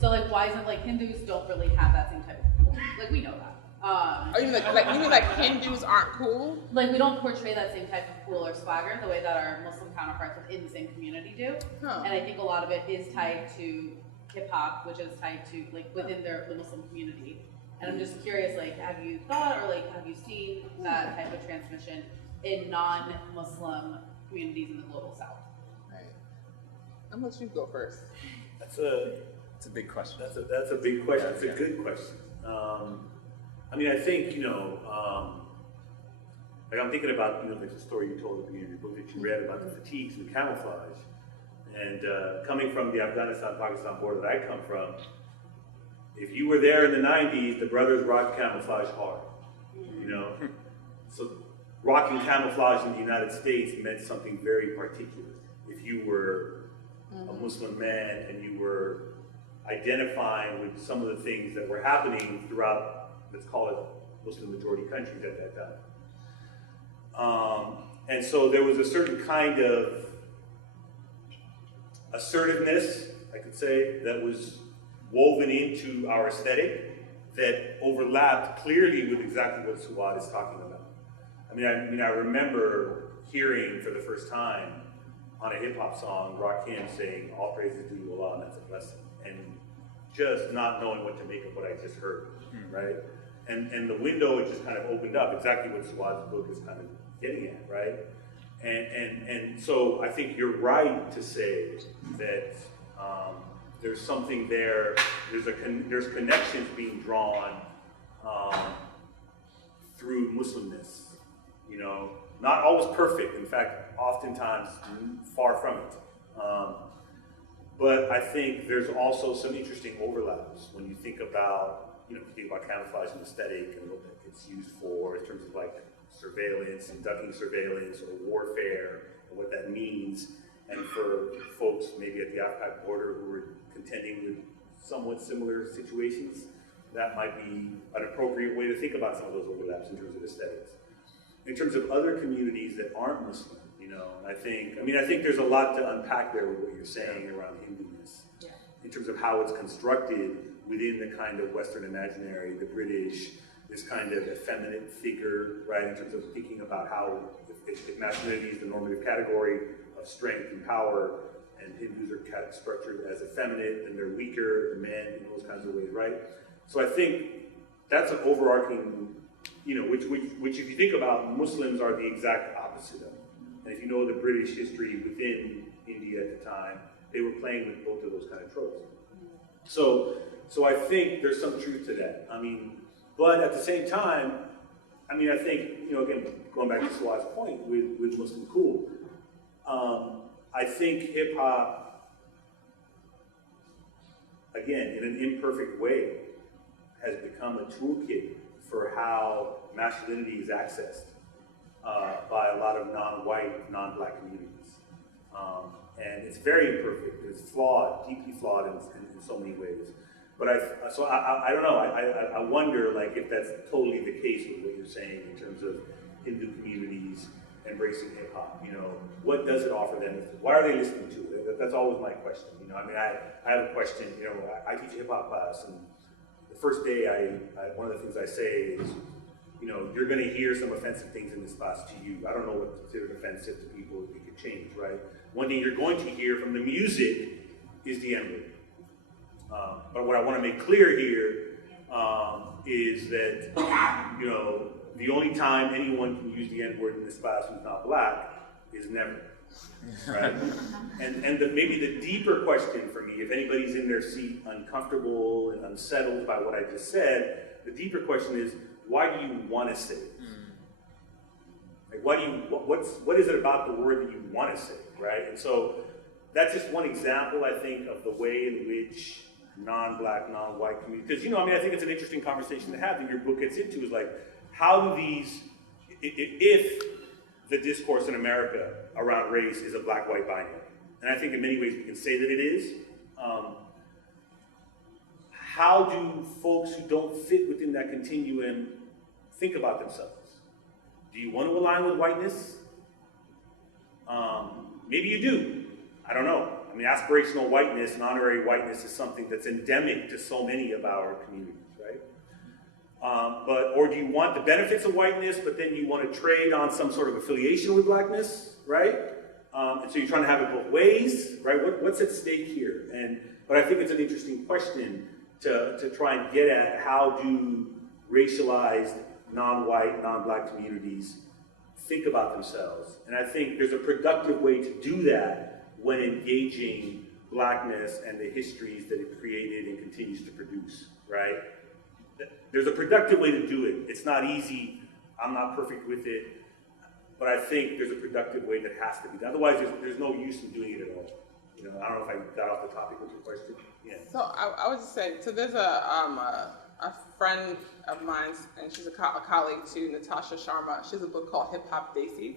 So like why isn't like Hindus don't really have that same type of cool? Like we know that. Oh, you mean like Hindus aren't cool? Like we don't portray that same type of cool or swagger the way that our Muslim counterparts within the same community do. Huh. And I think a lot of it is tied to hip hop, which is tied to like within the Muslim community. And I'm just curious, like, have you thought or like have you seen that type of transmission in non-Muslim communities in the global south? Right. I'm gonna let you go first. It's a big question. That's a big question. It's a good question. I mean, I think, like I'm thinking about, like the story you told at the beginning of your book that you read about the fatigues and camouflage. And coming from the Afghanistan-Pakistan border that I come from, if you were there in the 90s, the brothers rocked camouflage hard, So rocking camouflage in the United States meant something very particular. If you were a Muslim man and you were identifying with some of the things that were happening throughout, let's call it, Muslim majority countries at that time. And so there was a certain kind of assertiveness, I could say, that was woven into our aesthetic that overlapped clearly with exactly what Suad is talking about. I mean, I remember hearing for the first time on a hip hop song, Rakim saying, "All praises due to Allah," and that's a blessing. And just not knowing what to make of what I just heard, right? And the window, it just kind of opened up, exactly what Suad's book is kind of getting at, right? And so I think you're right to say that there's something there, there's connections being drawn through Muslimness, not always perfect, in fact, oftentimes far from it. But I think there's also some interesting overlaps when you think about, if you think about camouflage and aesthetic and what it's used for in terms of like surveillance and ducking surveillance or warfare and what that means. And for folks maybe at the Afghan border who are contending with somewhat similar situations, that might be an appropriate way to think about some of those overlaps in terms of aesthetics. In terms of other communities that aren't Muslim, I think there's a lot to unpack there with what you're saying around Hinduness. Yeah. In terms of how it's constructed within the kind of Western imaginary, the British, this kind of effeminate figure, right, in terms of thinking about how if masculinity is the normative category of strength and power, and Hindus are structured as effeminate, and they're weaker than men in those kinds of ways, right? So I think that's an overarching, which if you think about, Muslims are the exact opposite of. And if you know the British history within India at the time, they were playing with both of those kind of tropes. So I think there's some truth to that. But at the same time, I think, again, going back to Suad's point with Muslim cool, I think hip hop, again, in an imperfect way, has become a toolkit for how masculinity is accessed by a lot of non-white, non-black communities. And it's very imperfect, it's flawed, deeply flawed in so many ways. But I don't know, I wonder like if that's totally the case with what you're saying in terms of Hindu communities embracing hip hop. What does it offer them? Why are they listening to it? That's always my question. I have a question. I teach a hip hop class, and the first day, one of the things I say is, you're going to hear some offensive things in this class to you. I don't know what's considered offensive to people. It could change, right? One thing you're going to hear from the music is the N-word. But what I want to make clear here is that, the only time anyone can use the N-word in this class who's not black is never, right? And maybe the deeper question for me, if anybody's in their seat uncomfortable and unsettled by what I just said, the deeper question is, why do you want to say it? Like, what is it about the word that you want to say, right? And so that's just one example, I think, of the way in which non-black, non-white communities, because, I think it's an interesting conversation to have that your book gets into, is like, how do these, if the discourse in America around race is a black-white binary, and I think in many ways we can say that it is, how do folks who don't fit within that continuum think about themselves? Do you want to align with whiteness? Maybe you do. I don't know. I mean, aspirational whiteness and honorary whiteness is something that's endemic to so many of our communities, right? Or do you want the benefits of whiteness, but then you want to trade on some sort of affiliation with blackness, right? And so you're trying to have it both ways, right? What's at stake here? But I think it's an interesting question to try and get at how do racialized, non-white, non-black communities think about themselves. And I think there's a productive way to do that when engaging blackness and the histories that it created and continues to produce, right? There's a productive way to do it. It's not easy. I'm not perfect with it. But I think there's a productive way that has to be done. Otherwise, there's no use in doing it at all. You know, I don't know if I got off the topic with your question. Yeah. So I would just say, so there's a friend of mine, and she's a colleague too, Natasha Sharma. She has a book called Hip Hop Daisies.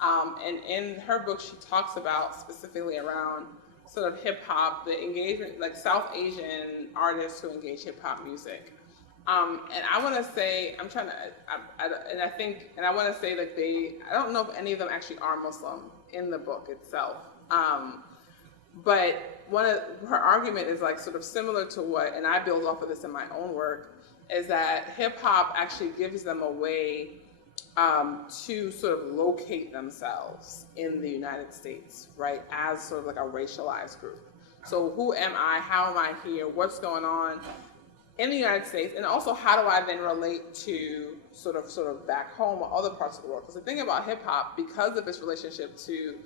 And in her book, she talks about specifically around sort of hip hop, the engagement, like South Asian artists who engage hip hop music. And I want to say, I want to say that I don't know if any of them actually are Muslim in the book itself. But one of her argument is like sort of similar to what, and I build off of this in my own work, is that hip hop actually gives them a way to sort of locate themselves in the United States, right, as sort of like a racialized group. So who am I? How am I here? What's going on in the United States? And also, how do I then relate to sort of back home or other parts of the world? Because the thing about hip hop, because of its relationship to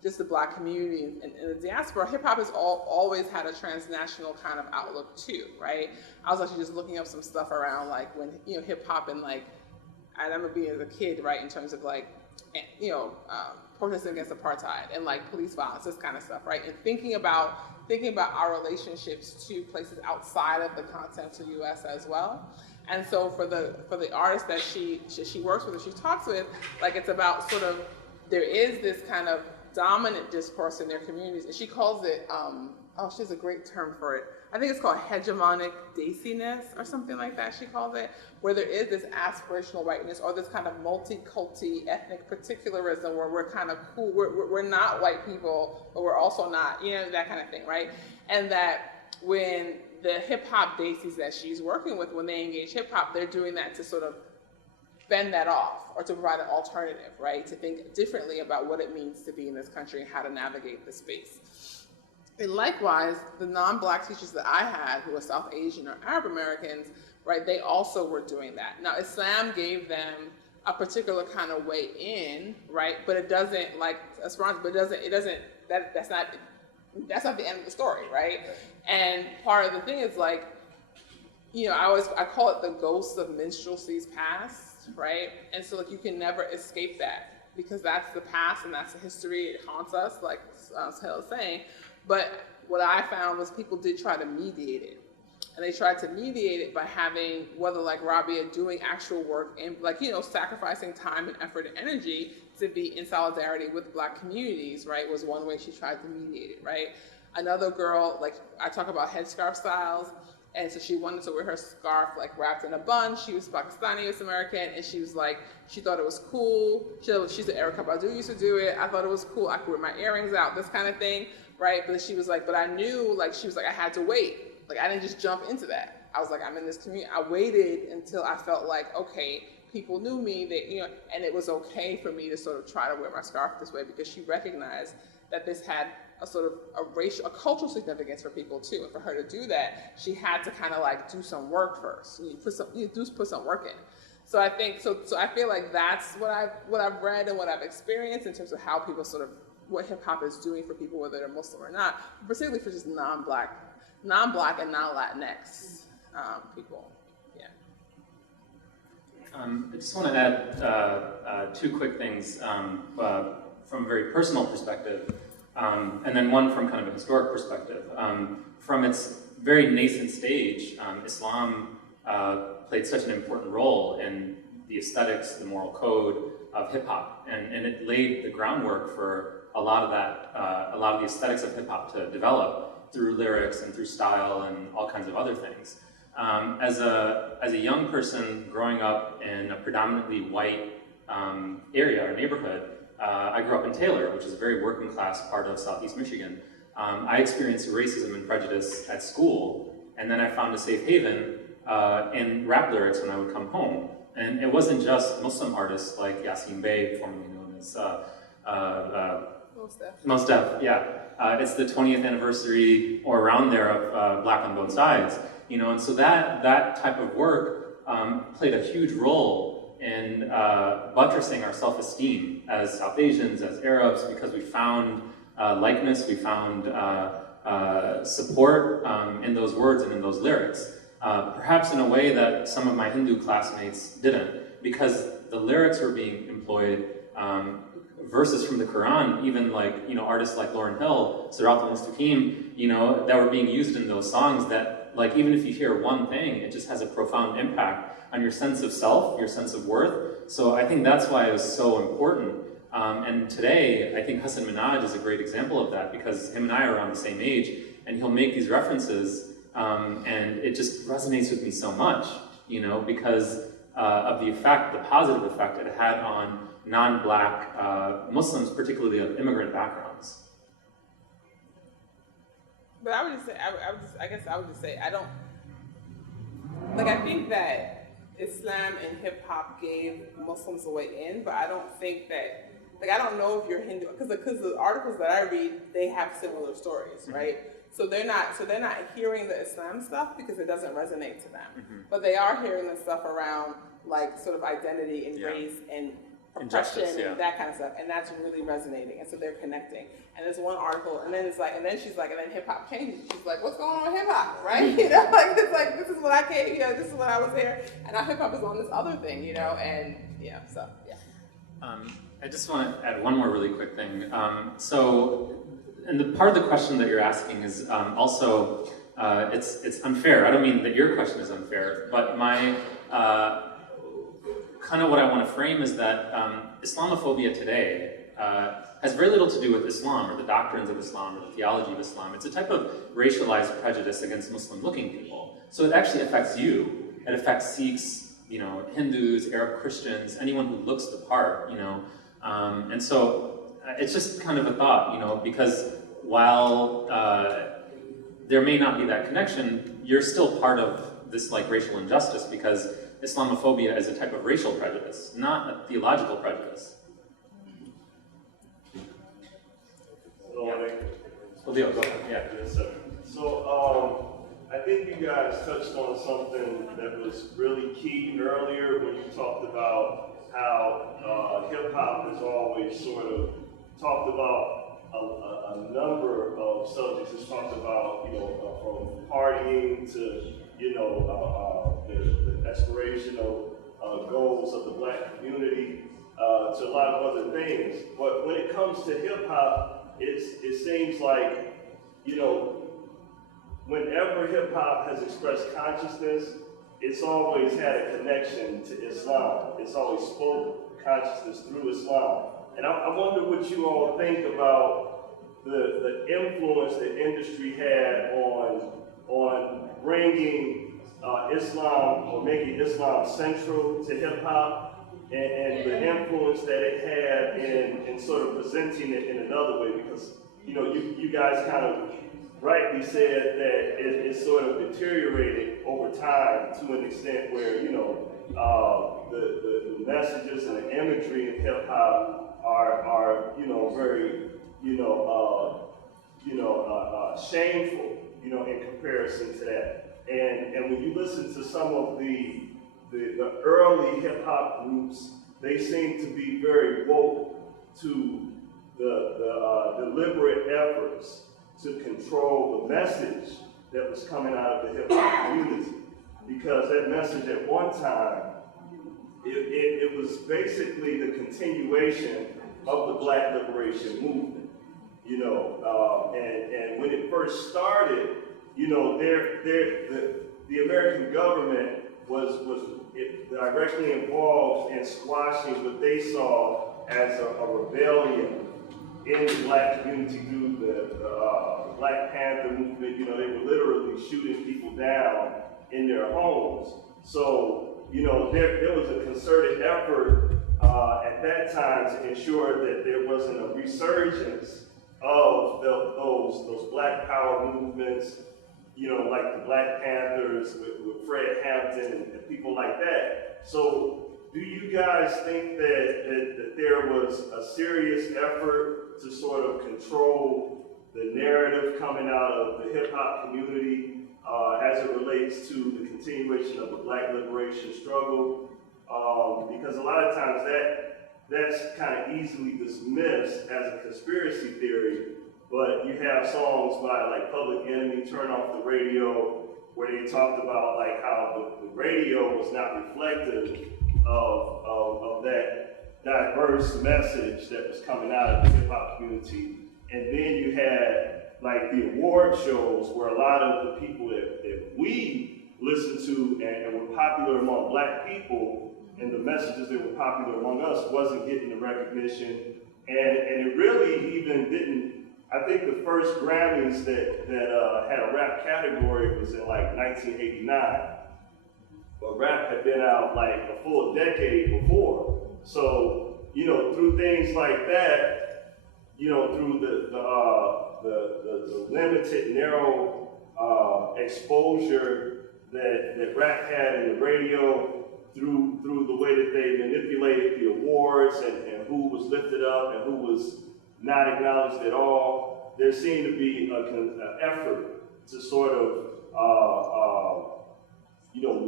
just the black community and the diaspora, hip hop has always had a transnational kind of outlook too, right? I was actually just looking up some stuff around like when, hip hop and like, I remember being as a kid, right, in terms of like, protesting against apartheid and like police violence, this kind of stuff, right? And thinking about our relationships to places outside of the continental U.S. as well. And so for the artists that she works with or she talks with, like it's about sort of, there is this kind of dominant discourse in their communities, and she calls it, she has a great term for it. I think it's called hegemonic daisiness or something like that, she calls it, where there is this aspirational whiteness or this kind of multi-culti ethnic particularism where we're kind of cool, we're not white people, but we're also not, that kind of thing, right? And that when the hip-hop daisies that she's working with, when they engage hip-hop, they're doing that to sort of fend that off or to provide an alternative, right? To think differently about what it means to be in this country and how to navigate the space. And likewise, the non-black teachers that I had who were South Asian or Arab Americans, right, they also were doing that. Now, Islam gave them a particular kind of way in, right, but it doesn't, that's not the end of the story, right? And part of the thing is like, I call it the ghosts of minstrelsy's past, right? And so like you can never escape that because that's the past and that's the history. It haunts us, like Sohail is saying. But what I found was people did try to mediate it. And they tried to mediate it by having, whether like Rabia doing actual work and like, sacrificing time and effort and energy to be in solidarity with black communities, right, was one way she tried to mediate it, right? Another girl, like I talk about headscarf styles, and so she wanted to wear her scarf like wrapped in a bun. She was Pakistani, US American, and she was like, she thought it was cool. She said Erykah Badu used to do it. I thought it was cool. I could wear my earrings out, this kind of thing, right? But she was like, but I knew, like, she was like, I had to wait. Like, I didn't just jump into that. I was like, I'm in this community. I waited until I felt like, okay, people knew me, that, and it was okay for me to sort of try to wear my scarf this way because she recognized that this had a sort of a cultural significance for people too. And for her to do that, she had to kind of like do some work first. Put some work in. So I think, so I feel like that's what I've read and what I've experienced in terms of how people sort of, what hip hop is doing for people, whether they're Muslim or not, particularly for just non-black and non-Latinx people. Yeah. I just want to add two quick things from a very personal perspective, and then one from kind of a historic perspective. From its very nascent stage, Islam played such an important role in the aesthetics, the moral code of hip-hop, and it laid the groundwork for a lot of that, a lot of the aesthetics of hip-hop to develop through lyrics and through style and all kinds of other things. As a young person growing up in a predominantly white area or neighborhood. I grew up in Taylor, which is a very working class part of Southeast Michigan. I experienced racism and prejudice at school, and then I found a safe haven in rap lyrics when I would come home. And it wasn't just Muslim artists like Yasin Bey, formerly known as Mos Def, yeah. It's the 20th anniversary or around there of Black on Both Sides, and so that type of work played a huge role in buttressing our self-esteem as South Asians, as Arabs, because we found likeness, we found support in those words and in those lyrics. Perhaps in a way that some of my Hindu classmates didn't, because the lyrics were being employed, verses from the Quran, even like, artists like Lauryn Hill, Sirat al-Mustaqim, that were being used in those songs that, like, even if you hear one thing, it just has a profound impact on your sense of self, your sense of worth. So I think that's why it was so important. And today, I think Hassan Minhaj is a great example of that, because him and I are around the same age, and he'll make these references, and it just resonates with me so much, because of the effect, the positive effect it had on non-Black Muslims, particularly of immigrant backgrounds. But I would just say, I would just say, I think that Islam and hip hop gave Muslims a way in, but I don't think that, I don't know if you're Hindu, because the articles that I read, they have similar stories, right? So they're not hearing the Islam stuff because it doesn't resonate to them, but they are hearing the stuff around like sort of identity and race and oppression and that kind of stuff, and that's really resonating, and so they're connecting. And there's one article, and then she's like, and then hip hop changes. She's like, what's going on with hip hop, right? It's like this is what I came, this is what I was here, and now hip hop is on this other thing, and so yeah. I just want to add one more really quick thing. And the part of the question that you're asking is also, it's unfair. I don't mean that your question is unfair, but my, kind of what I want to frame is that Islamophobia today has very little to do with Islam or the doctrines of Islam or the theology of Islam. It's a type of racialized prejudice against Muslim-looking people. So it actually affects you. It affects Sikhs, Hindus, Arab Christians, anyone who looks the part, and so it's just kind of a thought, because while there may not be that connection, you're still part of this like racial injustice, because Islamophobia is a type of racial prejudice, not a theological prejudice. Leo, go ahead. Yeah. Yes, sir. So I think you guys touched on something that was really key earlier when you talked about how hip-hop has always sort of talked about a number of subjects. It's talked about, from partying to, the aspirational goals of the Black community to a lot of other things. But when it comes to hip-hop, it seems like, whenever hip-hop has expressed consciousness, it's always had a connection to Islam. It's always spoke consciousness through Islam. And I wonder what you all think about the influence the industry had on bringing Islam or making Islam central to hip hop, and the influence that it had in sort of presenting it in another way. Because you guys kind of rightly said that it sort of deteriorated over time to an extent where the messages and the imagery in hip hop are very shameful in comparison to that. And when you listen to some of the early hip hop groups, they seem to be very woke to the deliberate efforts to control the message that was coming out of the hip hop community, because that message at one time it was basically the continuation of the Black liberation movement. And when it first started, the American government was directly involved in squashing what they saw as a rebellion in the Black community through the Black Panther movement. They were literally shooting people down in their homes. So, there was a concerted effort at that time to ensure that there wasn't a resurgence of those Black Power movements, like the Black Panthers with Fred Hampton and people like that. So do you guys think that there was a serious effort to sort of control the narrative coming out of the hip hop community as it relates to the continuation of the Black liberation struggle? Because a lot of times that's kind of easily dismissed as a conspiracy theory, but you have songs by like Public Enemy, Turn Off the Radio, where they talked about like how the radio was not reflective of that diverse message that was coming out of the hip hop community. And then you had like the award shows where a lot of the people that we listened to and were popular among Black people, and the messages that were popular among us wasn't getting the recognition. And it really even didn't, I think the first Grammys that had a rap category was in like 1989. But rap had been out like a full decade before. So, through things like that, through the limited, narrow exposure that rap had in the radio, through the way that they manipulated the awards and who was lifted up and who was not acknowledged at all, there seemed to be an effort to sort of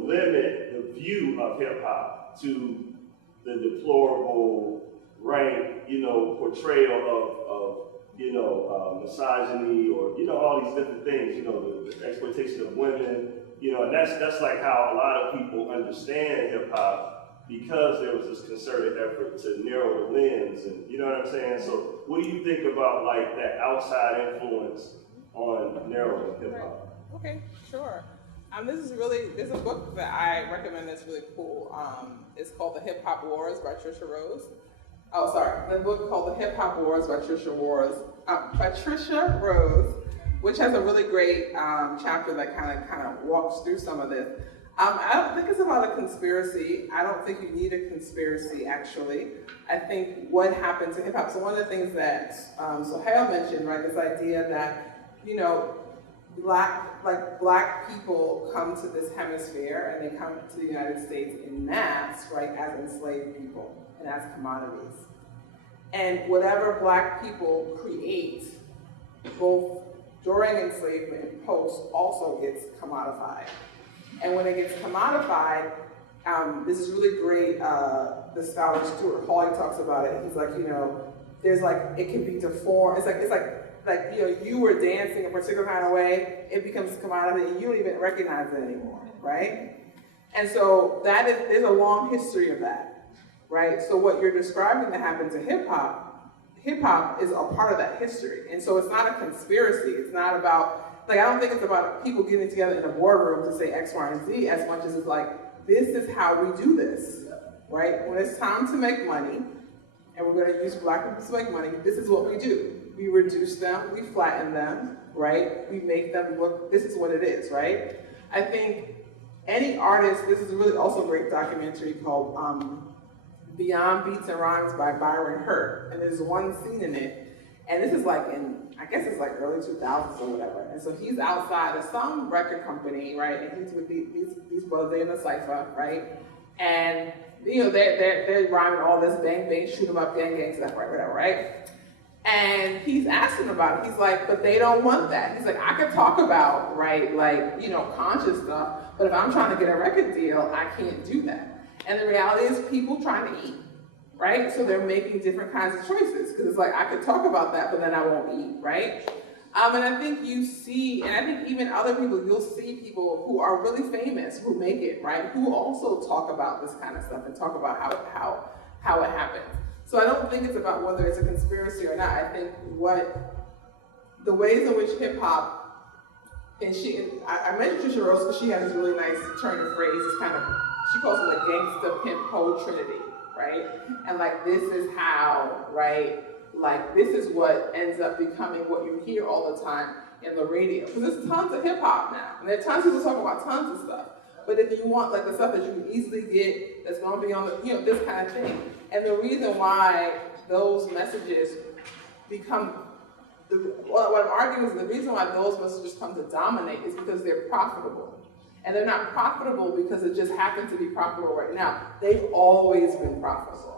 limit the view of hip hop to the deplorable rank, portrayal of misogyny or, all these different things, the exploitation of women, and that's like how a lot of people understand hip hop, because there was this concerted effort to narrow the lens, and you know what I'm saying? So what do you think about like that outside influence on narrowing hip hop? Okay, sure. There's a book that I recommend that's really cool. It's called The Hip Hop Wars by Trisha Rose. The book called The Hip Hop Wars by Trisha Rose, which has a really great chapter that kind of walks through some of this. I don't think it's about a conspiracy. I don't think you need a conspiracy, actually. I think what happened to hip hop. So one of the things that Sohail mentioned, right, this idea that, black people come to this hemisphere and they come to the United States in mass, right, as enslaved people and as commodities. And whatever Black people create, both during enslavement and post, also gets commodified. And when it gets commodified, this is really great, the scholar Stuart Hawley talks about it. He's like, there's like, it can be deformed. It's like you were dancing a particular kind of way, it becomes commodity and you don't even recognize it anymore, right? And so there's a long history of that, right? So what you're describing that happened to hip hop is a part of that history. And so it's not a conspiracy. It's not about, I don't think it's about people getting together in a boardroom to say X, Y, and Z as much as it's like, this is how we do this, right? When it's time to make money, and we're gonna use Black people to make money, this is what we do. We reduce them, we flatten them, right? We make them look, this is what it is, right? I think any artist, this is really also a great documentary called Beyond Beats and Rhymes by Byron Hurt. And there's one scene in it, and this is like I guess it's like early 2000s or whatever. And so he's outside of some record company, right? And he's with these brothers, they're in a cypher, right? And they're rhyming all this bang bang, shoot 'em up, gang gang stuff, right, whatever, right? And he's asking about it. He's like, but they don't want that. He's like, I could talk about, right, conscious stuff, but if I'm trying to get a record deal, I can't do that. And the reality is people trying to eat, right? So they're making different kinds of choices, because it's like, I could talk about that, but then I won't eat, right? And I think you see, and I think even other people, you'll see people who are really famous, who make it, right? Who also talk about this kind of stuff and talk about how it happens. So I don't think it's about whether it's a conspiracy or not. I think the ways in which hip hop, and I mentioned Trisha Rose because she has this really nice turn of phrase. It's kind of, she calls it a gangsta pimp whole trinity, right? And this is how, right? This is what ends up becoming what you hear all the time in the radio. Because there's tons of hip hop now, and there are tons of people talking about tons of stuff. But if you want the stuff that you can easily get, that's going to be on the, this kind of thing, And the reason why those messages become, what I'm arguing is the reason why those messages come to dominate is because they're profitable. And they're not profitable because it just happens to be profitable right now. They've always been profitable.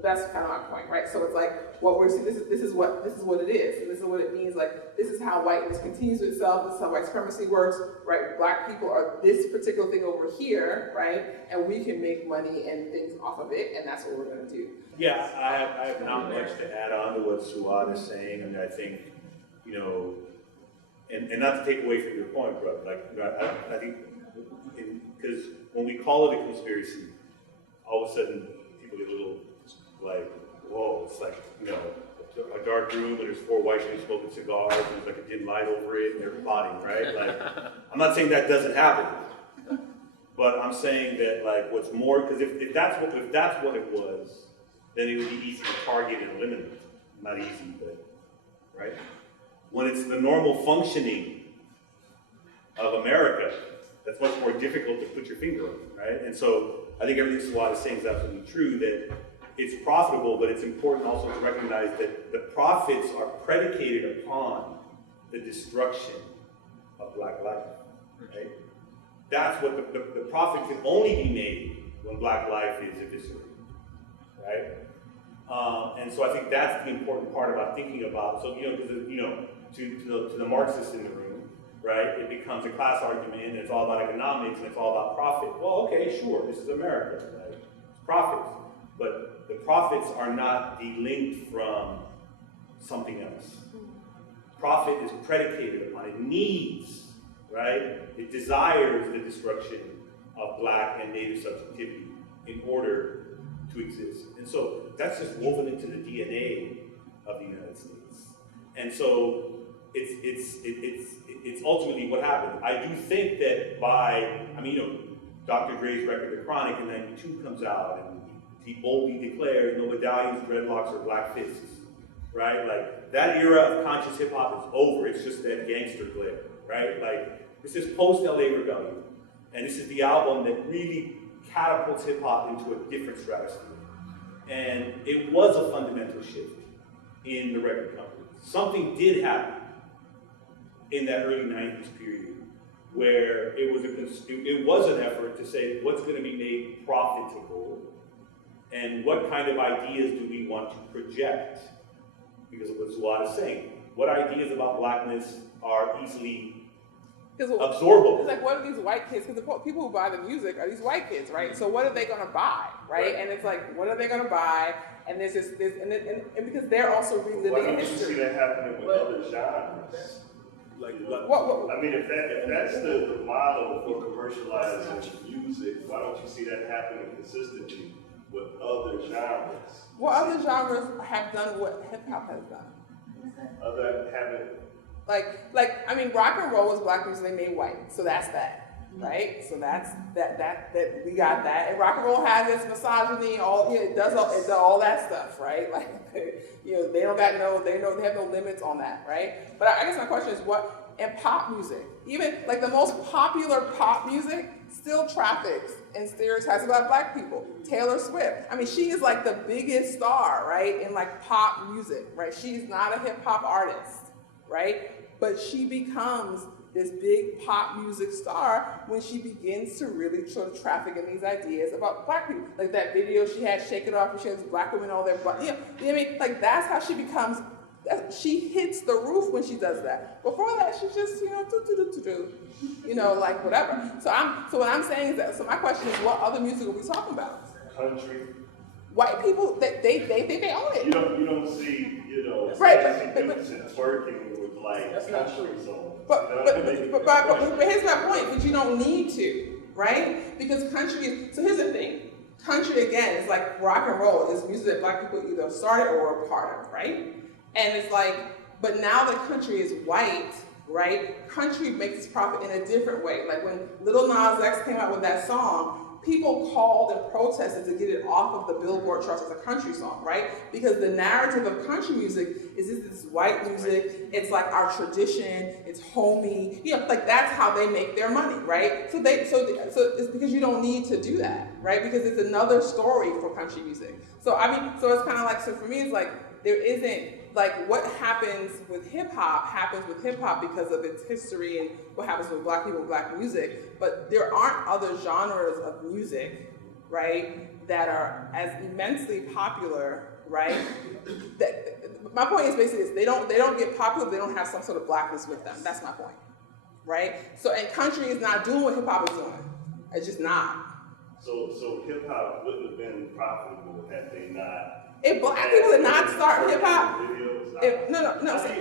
That's kind of my point, right? So it's like what we're seeing. This is what it is, and this is what it means. Like this is how whiteness continues itself. This is how white supremacy works, right? Black people are this particular thing over here, right? And we can make money and things off of it, and that's what we're going to do. Yeah, I have not much to add on to what Suad is saying. I mean, I think, you know, and not to take away from your point, bro. Like, I think because when we call it a conspiracy, all of a sudden people get a little like, whoa, it's like, you know, a dark room and there's 4 white people smoking cigars and there's like a dim light over it and they're plotting, right? Like, I'm not saying that doesn't happen, but I'm saying that like what's more, because if that's what it was, then it would be easy to target and eliminate. Not easy, but right? When it's the normal functioning of America, that's much more difficult to put your finger on, right? And so I think everything Suad is saying is absolutely true, that it's profitable, but it's important also to recognize that the profits are predicated upon the destruction of Black life, right? That's what the profit can only be made when Black life is eviscerated, right? And so I think that's the important part about thinking about, so, you know, because, you know, to the Marxists in the room, right, it becomes a class argument and it's all about economics and it's all about profit. Well, okay, sure, this is America, right? It's profits. But the profits are not delinked from something else. Profit is predicated upon, it needs, right? It desires the destruction of Black and Native subjectivity in order to exist. And so that's just woven into the DNA of the United States. And so it's ultimately what happened. I do think that I mean, you know, Dr. Dre's record, The Chronic, in '92 comes out, and he boldly declared, no medallions, dreadlocks, or black fists, right? Like, that era of conscious hip-hop is over. It's just that gangster glare, right? Like, this is post-LA Rebellion, and this is the album that really catapults hip-hop into a different stratosphere. And it was a fundamental shift in the record company. Something did happen in that early 90s period where it was an effort to say what's going to be made profitable and what kind of ideas do we want to project, because of what Suad is saying. What ideas about Blackness are easily absorbable? It's like, what are these white kids? Because the people who buy the music are these white kids, right? So what are they going to buy, right? And it's like, what are they going to buy? And there's this, and because they're also reliving Why don't history. you see that happening with other genres? What? I mean, if that's the model for commercializing music, why don't you see that happening consistently with other genres? What other genres have done what hip hop has done? Other haven't. Like I mean, rock and roll was Black music, they made white, so that's that, right? So that's that we got that. And rock and roll has its misogyny, it does all that stuff, right? Like, you know, they have no limits on that, right? But I guess my question is, what in pop music, even like the most popular pop music, still traffics and stereotypes about Black people. Taylor Swift, I mean, she is like the biggest star, right, in like pop music, right? She's not a hip hop artist, right? But she becomes this big pop music star when she begins to really sort of traffic in these ideas about Black people. Like that video she had, Shake It Off, and she has Black women all there. You know what I mean? Like that's how she becomes, she hits the roof when she does that. Before that, she's just, you know, like whatever. So what I'm saying is that, so my question is, what other music are we talking about? Country. White people, they think they own it. You don't see, you know, right, but working with like country songs. But here's my point, that you don't need to, right? Because country is, so here's the thing. Country, again, is like rock and roll. It's music that Black people either started or were part of, right? And it's like, but now that country is white, right? Country makes its profit in a different way. Like when Lil Nas X came out with that song, people called and protested to get it off of the Billboard charts as a country song, right? Because the narrative of country music is this white music, it's like our tradition, it's homey, you know, like that's how they make their money, right? So it's because you don't need to do that. right? Because it's another story for country music. So I mean, so it's kind of like, so for me, it's like, there isn't, like what happens with hip hop because of its history and what happens with black people and black music, but there aren't other genres of music, right, that are as immensely popular, right? My point is basically this, they don't get popular if they don't have some sort of blackness with them. That's my point, right? So, and country is not doing what hip hop is doing. It's just not. So hip hop wouldn't have been profitable had they not. If black people did not start hip hop, no.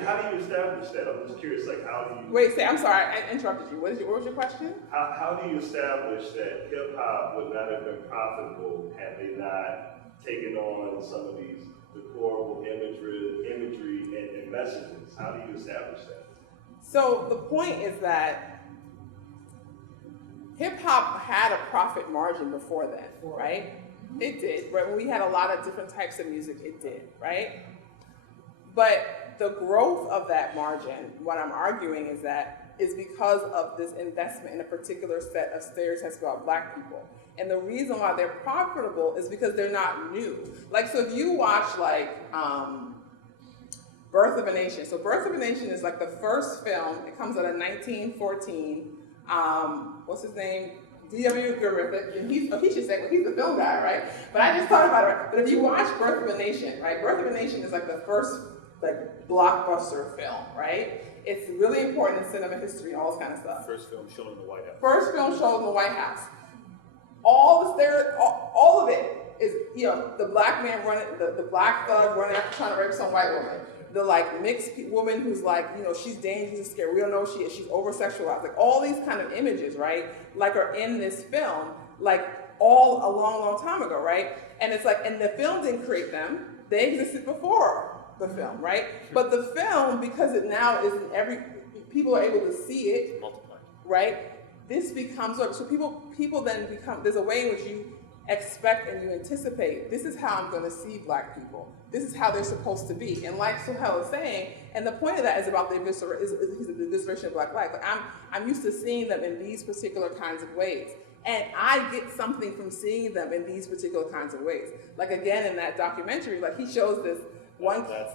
How do you establish that? I'm just curious, like how do you? Wait, say, I'm sorry, I interrupted you. What was your question? How do you establish that hip hop would not have been profitable had they not taken on some of these deplorable imagery and messages? How do you establish that? So the point is that hip hop had a profit margin before that, right? It did, right? When we had a lot of different types of music, it did, right? But the growth of that margin, what I'm arguing is because of this investment in a particular set of stereotypes about black people. And the reason why they're profitable is because they're not new. Like, so if you watch like Birth of a Nation. So Birth of a Nation is like the first film. It comes out in 1914. What's his name? D.W. Griffith, and he should say, well, he's the film guy, right? But I just thought about it, right? But if you watch Birth of a Nation, right? Birth of a Nation is like the first like blockbuster film, right? It's really important in cinema history, all this kind of stuff. First film shown in the White House. First film shown in the White House. All of it is, you know, the black man running, the black thug running after trying to rape some white woman. The like mixed woman who's like, you know, she's dangerous and scary. We don't know who she is. She's over-sexualized. Like all these kind of images, right? Like are in this film, like all a long, long time ago, right? And it's like, and the film didn't create them. They existed before the film, right? But the film, because it now is in people are able to see it, right? This becomes, so people then become, there's a way in which you expect and you anticipate, this is how I'm going to see black people. This is how they're supposed to be. And like Sohail is saying, and the point of that is about the evisceration of black life. Like I'm used to seeing them in these particular kinds of ways. And I get something from seeing them in these particular kinds of ways. Like again, in that documentary, like he shows this one. That's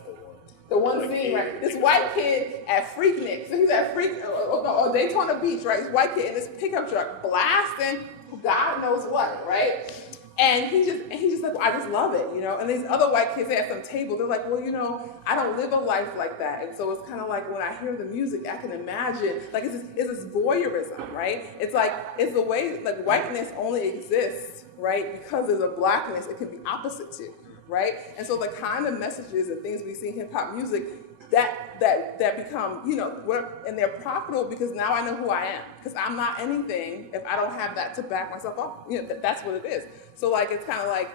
the one scene, right? This white kid at Freaknik. So he's at Daytona Beach, right? This white kid in this pickup truck blasting God knows what, right? And he's just like, well, I just love it, you know? And these other white kids at some table, they're like, well, you know, I don't live a life like that. And so it's kind of like when I hear the music, I can imagine, like it's this voyeurism, right? It's like, it's the way, like whiteness only exists, right? Because there's a blackness it can be opposite to, right? And so the kind of messages and things we see in hip hop music, that become, you know, and they're profitable because now I know who I am. Because I'm not anything if I don't have that to back myself up. You know, that's what it is. So like, it's kind of like,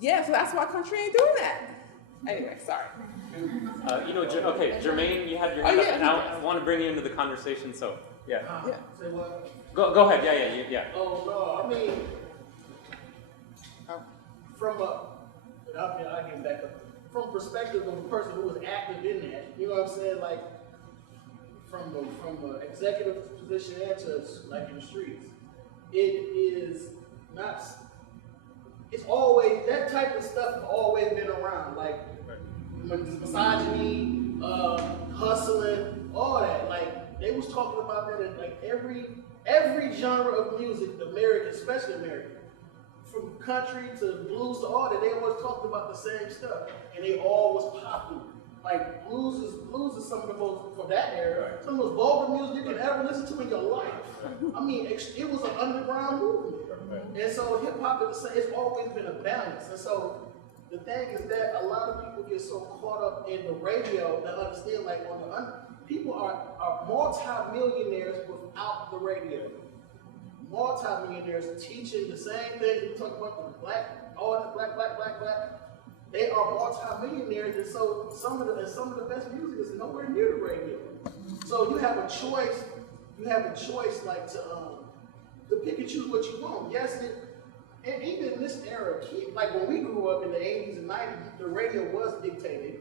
yeah, so that's why country ain't doing that. Anyway, sorry. You know, okay, Jermaine, you had your hand up, and I want to bring you into the conversation, so, yeah. Say what? Go ahead, yeah. Oh, no, I mean, I can back up. From perspective of a person who was active in that, you know what I'm saying? Like, from the executive position and to like in the streets, it is not. It's always that type of stuff has always been around. Like misogyny, hustling, all that. Like they was talking about that in like every genre of music, American, especially American. From country to blues to all that, they always talked about the same stuff, and they all was popular. Like blues is some of the most, for that era, some of the most vulgar music you can ever listen to in your life. I mean, it was an underground movement, and so hip hop is the same. It's always been a balance, and so the thing is that a lot of people get so caught up in the radio that understand like people are multi-millionaires without the radio. Multi-millionaires teaching the same thing we talk about the black. They are multi-millionaires, and so some of the best music is nowhere near the radio. So you have a choice. You have a choice, like to pick and choose what you want. Yes, and even in this era, like when we grew up in the 80s and 90s, the radio was dictated.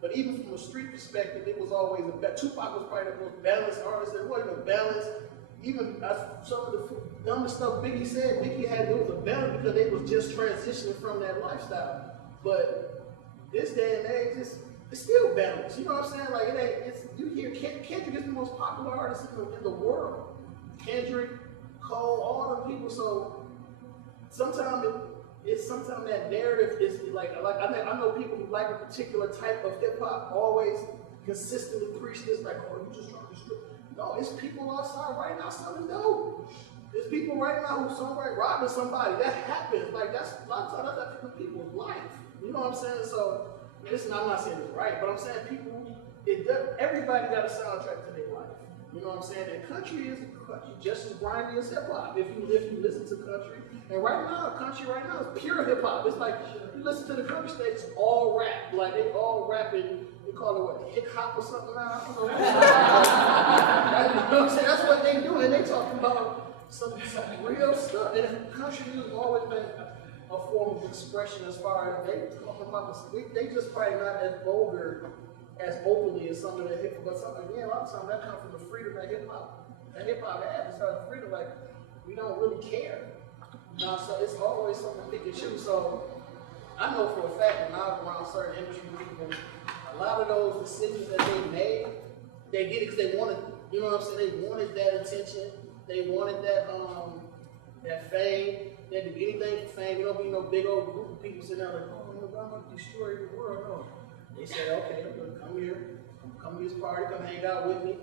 But even from a street perspective, it was always Tupac was probably the most balanced artist. There wasn't a balance. even some of the dumbest stuff Biggie said, Biggie had to do with a better because they was just transitioning from that lifestyle. But this day and age, it's still balance. You know what I'm saying? Like you hear Kendrick is the most popular artist in the world. Kendrick, Cole, all them people. So sometimes sometimes that narrative is like I know people who like a particular type of hip hop always consistently preach this like, oh, you just trying to strip. No, it's people outside right now selling dope. There's people right now who somebody robbing somebody. That happens. Like that's a lot of times that's happening in people's life. You know what I'm saying? So I'm not saying it's right, but I'm saying everybody got a soundtrack to their life. You know what I'm saying? And country is just as grindy as hip hop. If you listen to country, and right now, country right now is pure hip hop. It's like you listen to the country stage, it's all rap. Like they all rapping. They call it what, hip hop or something now? I don't know. You know what I'm saying? That's what they do, and they talking about some real stuff. And country music always been a form of expression as far as they talking about. They just probably not as vulgar, as openly as some of the hip hop, but again, a lot of times that comes from the freedom that hip hop has. It's the freedom, like we don't really care. So it's always something pick and choose. So I know for a fact when I was around certain industry people, a lot of those decisions that they made, they did it because they wanted, you know what I'm saying? They wanted that attention. They wanted that fame. They had to do anything for fame. You don't be no big old group of people sitting there like, oh, I'm going to destroy the world. No. They said, okay, I'm going to come here, come to this party, come hang out with me.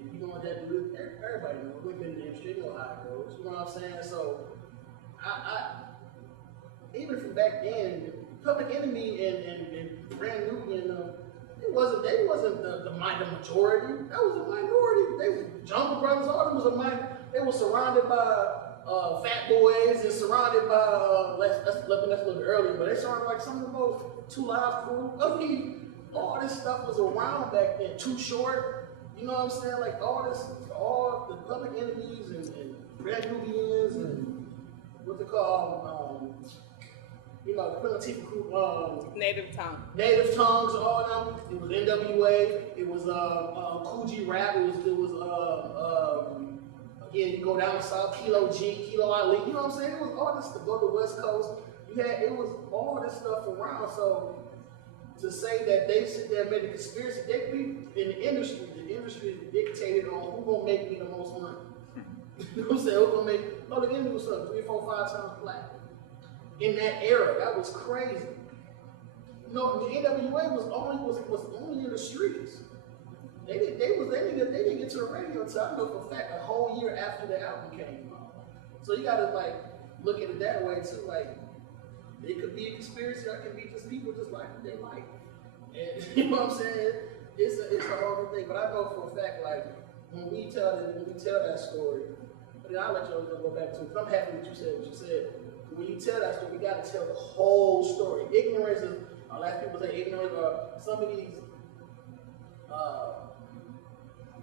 And you know what that do? Everybody knows. We've been in the industry, you know how it goes. You know what I'm saying? So, even from back then, Public Enemy and Brand New, they wasn't the majority. That was a minority. They were Jungle Brothers. All of them was a minority. They were surrounded by Fat Boys and surrounded by that's a little bit earlier, but they surrounded like some of the most 2 Live Crew. I mean, all this stuff was around back then. Too Short, you know what I'm saying? Like all the Public Enemies and Brand Nubians and what they call the Queen Latifah crew, Native Tongue. Native Tongues, all of them. It was NWA. It was Coogee Rap. It was again, you go down south, Kilo G, Kilo Ali. You know what I'm saying? It was all this to go to the West Coast. It was all this stuff around. So to say that they sit there and made a conspiracy, they be in the industry is dictated on who gonna make me the most money. You know what I'm saying? Who gonna make Public Enemy was 3, 4, 5 times black. In that era, that was crazy. No, the NWA was only in the streets. They didn't get to the radio until I know for a fact a whole year after the album came out. So you gotta like look at it that way too. Like it could be a conspiracy, or it could be just people just like what they like. And you know what I'm saying? It's a whole thing. But I know for a fact, like when we tell that story, then I'll let y'all go back to it. I'm happy what you said. When you tell that story, we gotta tell the whole story. Ignorance is, a lot of people say ignorance, or some of these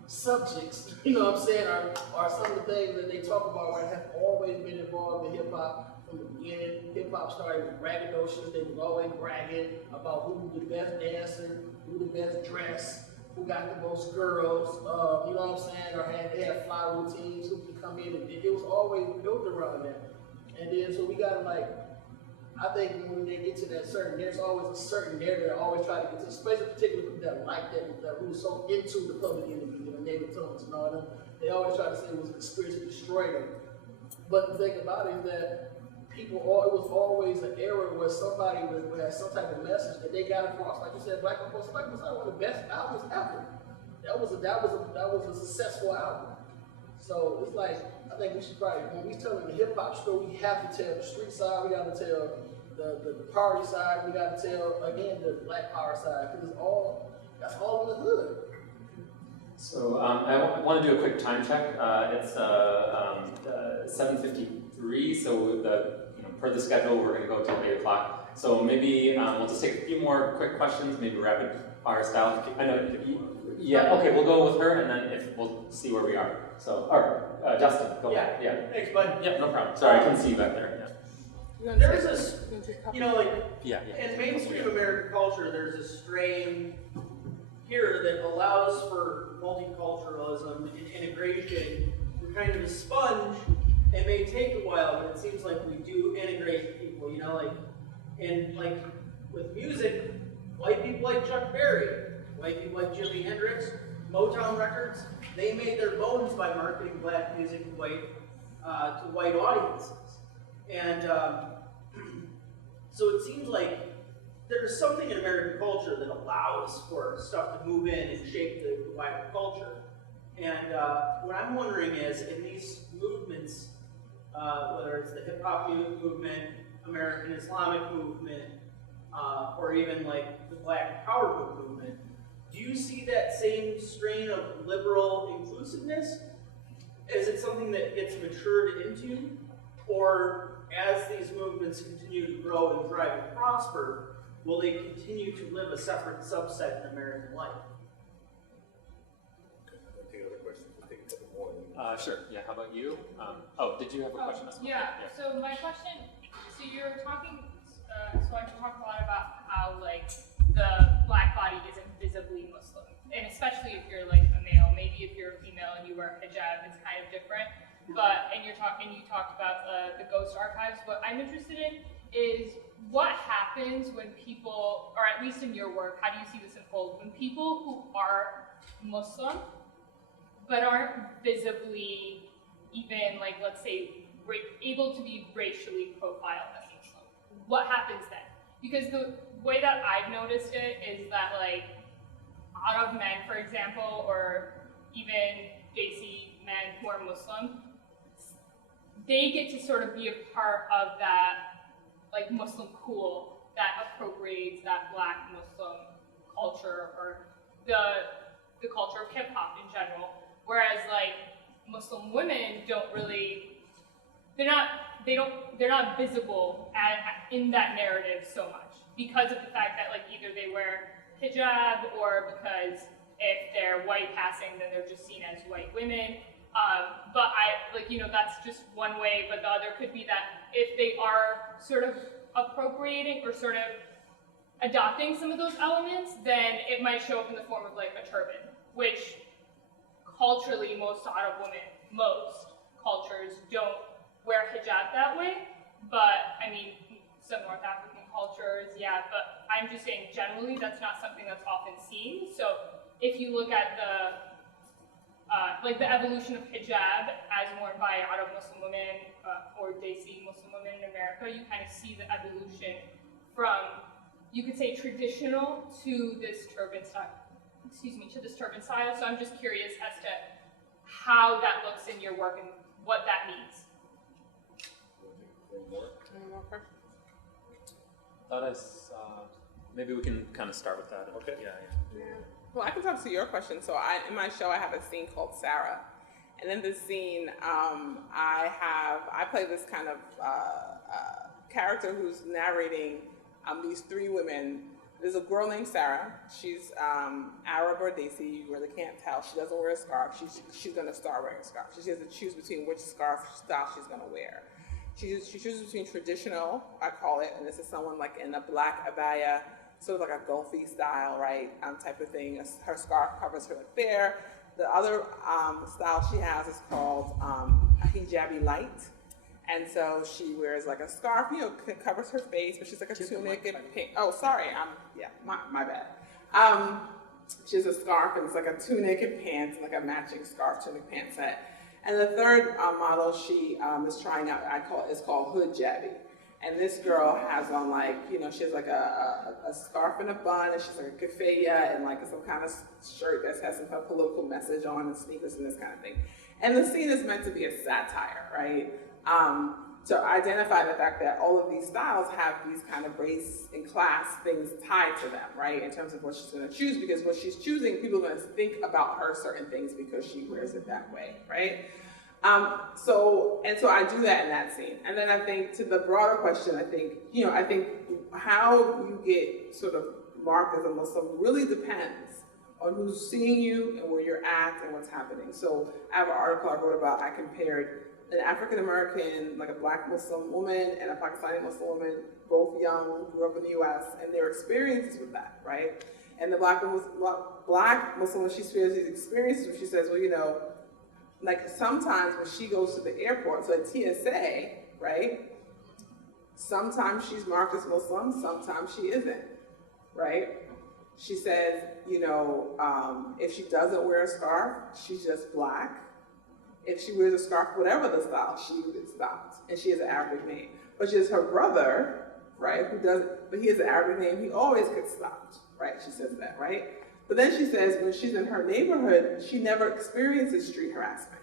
subjects, you know what I'm saying, are some of the things that they talk about right have always been involved in hip hop from the beginning. Hip hop started with braggadocious. They was always bragging about who the best dancer, who the best dress, who got the most girls, you know what I'm saying, or they had fly routines, who could come in, and it was always built around that. And then so we gotta I think when they get to that certain, there's always a certain narrative that always try to get to, especially particularly people that like that who are so into the Public Enemy and the Native Tongues and all them. They always try to say it was a conspiracy to destroy them. But the thing about it is that it was always an era where somebody had some type of message that they got across. Like you said, Black was one of the best albums ever. That was a successful album. So it's like, I think we should probably, when we telling the hip hop story, we have to tell the street side, we got to tell the party side, we got to tell, again, the Black power side, because that's all in the hood. So I want to do a quick time check. It's 7:53, so per the schedule, we're going to go till 8 o'clock. So maybe we'll just take a few more quick questions, maybe rapid fire style. I know. Yeah. Okay, we'll go with her, and then we'll see where we are. So, Justin, go ahead. Yeah. Thanks, bud. Yeah, no problem. Sorry, I couldn't see you back there. Yeah. There's this, in mainstream American culture, there's this strain here that allows for multiculturalism and integration we're kind of a sponge. It may take a while, but it seems like we do integrate people, you know, like, and like with music, white people like Chuck Berry, white people like Jimi Hendrix, Motown Records, they made their bones by marketing black music to white audiences. And so it seems like there's something in American culture that allows for stuff to move in and shape the wider culture. And what I'm wondering is, in these movements, whether it's the hip hop movement, American Islamic movement, or even like the Black Power movement, do you see that same strain of liberal inclusiveness? Is it something that gets matured into? Or as these movements continue to grow and thrive and prosper, will they continue to live a separate subset in American life? Sure. Yeah. How about you? Oh, did you have a question? Yeah. So my question. So you're talking. So I talked a lot about how like the black body isn't visibly Muslim, and especially if you're like a male. Maybe if you're a female and you wear hijab, it's kind of different. But you talked about the ghost archives. What I'm interested in is what happens when people, or at least in your work, how do you see this unfold when people who are Muslim but aren't visibly even, like, let's say, able to be racially profiled as Muslim. What happens then? Because the way that I've noticed it is that, like, Arab men, for example, or even Desi men who are Muslim, they get to sort of be a part of that, like, Muslim cool that appropriates that black Muslim culture or the culture of hip hop in general. Whereas like Muslim women don't really, they're not visible in that narrative so much because of the fact that like either they wear hijab or because if they're white passing then they're just seen as white women. But that's just one way, but the other could be that if they are sort of appropriating or sort of adopting some of those elements, then it might show up in the form of like a turban, which culturally most cultures don't wear hijab that way, but I mean, some North African cultures, yeah, but I'm just saying generally that's not something that's often seen. So if you look at the evolution of hijab as worn by Arab Muslim women or Desi Muslim women in America, you kind of see the evolution from, you could say, traditional to this turban style. So I'm just curious as to how that looks in your work and what that means. Maybe we can kind of start with that. Okay. Yeah. Well, I can talk to your question. So in my show, I have a scene called Sarah. And in this scene, I play this kind of character who's narrating these three women. There's a girl named Sarah. She's Arab or Desi, you really can't tell. She doesn't wear a scarf. She's gonna start wearing a scarf. She has to choose between which scarf style she's gonna wear. She chooses between traditional, I call it, and this is someone like in a black abaya, sort of like a Gulfi style, right, type of thing. Her scarf covers her like there. The other style she has is called a hijabi light. And so she wears like a scarf, covers her face, but she's like a tunic and pink. Oh, sorry, my bad. She has a scarf and it's like a tunic and pants, like a matching scarf, tunic, pants set. And the third model she is trying out, is called hood jabby. And this girl has on she has like a scarf and a bun, and she's like a keffiyeh and like some kind of shirt that has some kind of political message on and sneakers and this kind of thing. And the scene is meant to be a satire, right? To identify the fact that all of these styles have these kind of race and class things tied to them, right? In terms of what she's going to choose, because what she's choosing, people are going to think about her certain things because she wears it that way, right? So I do that in that scene. And then I think to the broader question, I think how you get sort of marked as a Muslim really depends on who's seeing you and where you're at and what's happening. So I have an article I wrote about, I compared an African-American, like a black Muslim woman and a Pakistani Muslim woman, both young, grew up in the US, and their experiences with that, right? And the black Muslim, when she shares these experiences, she says, well, like sometimes when she goes to the airport, so at TSA, right? Sometimes she's marked as Muslim, sometimes she isn't, right? She says, you know, if she doesn't wear a scarf, she's just black. If she wears a scarf, whatever the style, she would get stopped. And she has an Arabic name. But she has her brother, right, who doesn't, but he has an Arabic name, he always gets stopped, right? She says that, right? But then she says when she's in her neighborhood, she never experiences street harassment.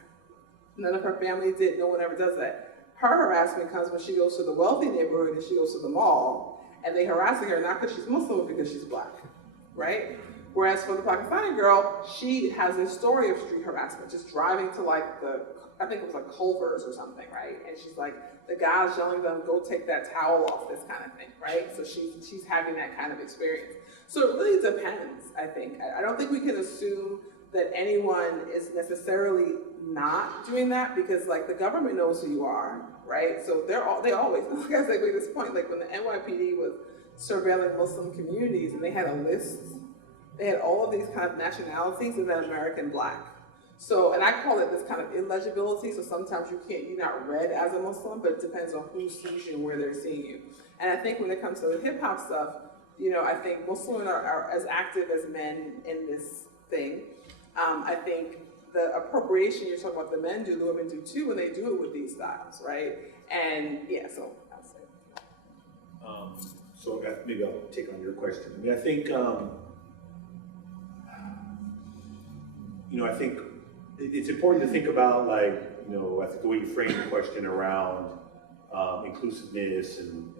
None of her family did, no one ever does that. Her harassment comes when she goes to the wealthy neighborhood and she goes to the mall, and they harassing her not because she's Muslim, but because she's black, right? Whereas for the Pakistani girl, she has a story of street harassment, just driving to like I think it was like Culver's or something, right? And she's like, the guy's yelling at them, go take that towel off, this kind of thing, right? So she's having that kind of experience. So it really depends, I think. I don't think we can assume that anyone is necessarily not doing that, because like the government knows who you are, right? So they always, like I said, at this point, like when the NYPD was surveilling Muslim communities and they had a list, they had all of these kind of nationalities and then American black. So, and I call it this kind of illegibility, so sometimes you're not read as a Muslim, but it depends on who sees you and where they're seeing you. And I think when it comes to the hip hop stuff, you know, I think Muslims are as active as men in this thing. I think the appropriation you're talking about, the men do, the women do too, when they do it with these styles, right? And yeah, so I'll say. So maybe I'll take on your question. I mean, I think, you know, I think it's important to think about, like, you know, I think the way you frame the question around inclusiveness and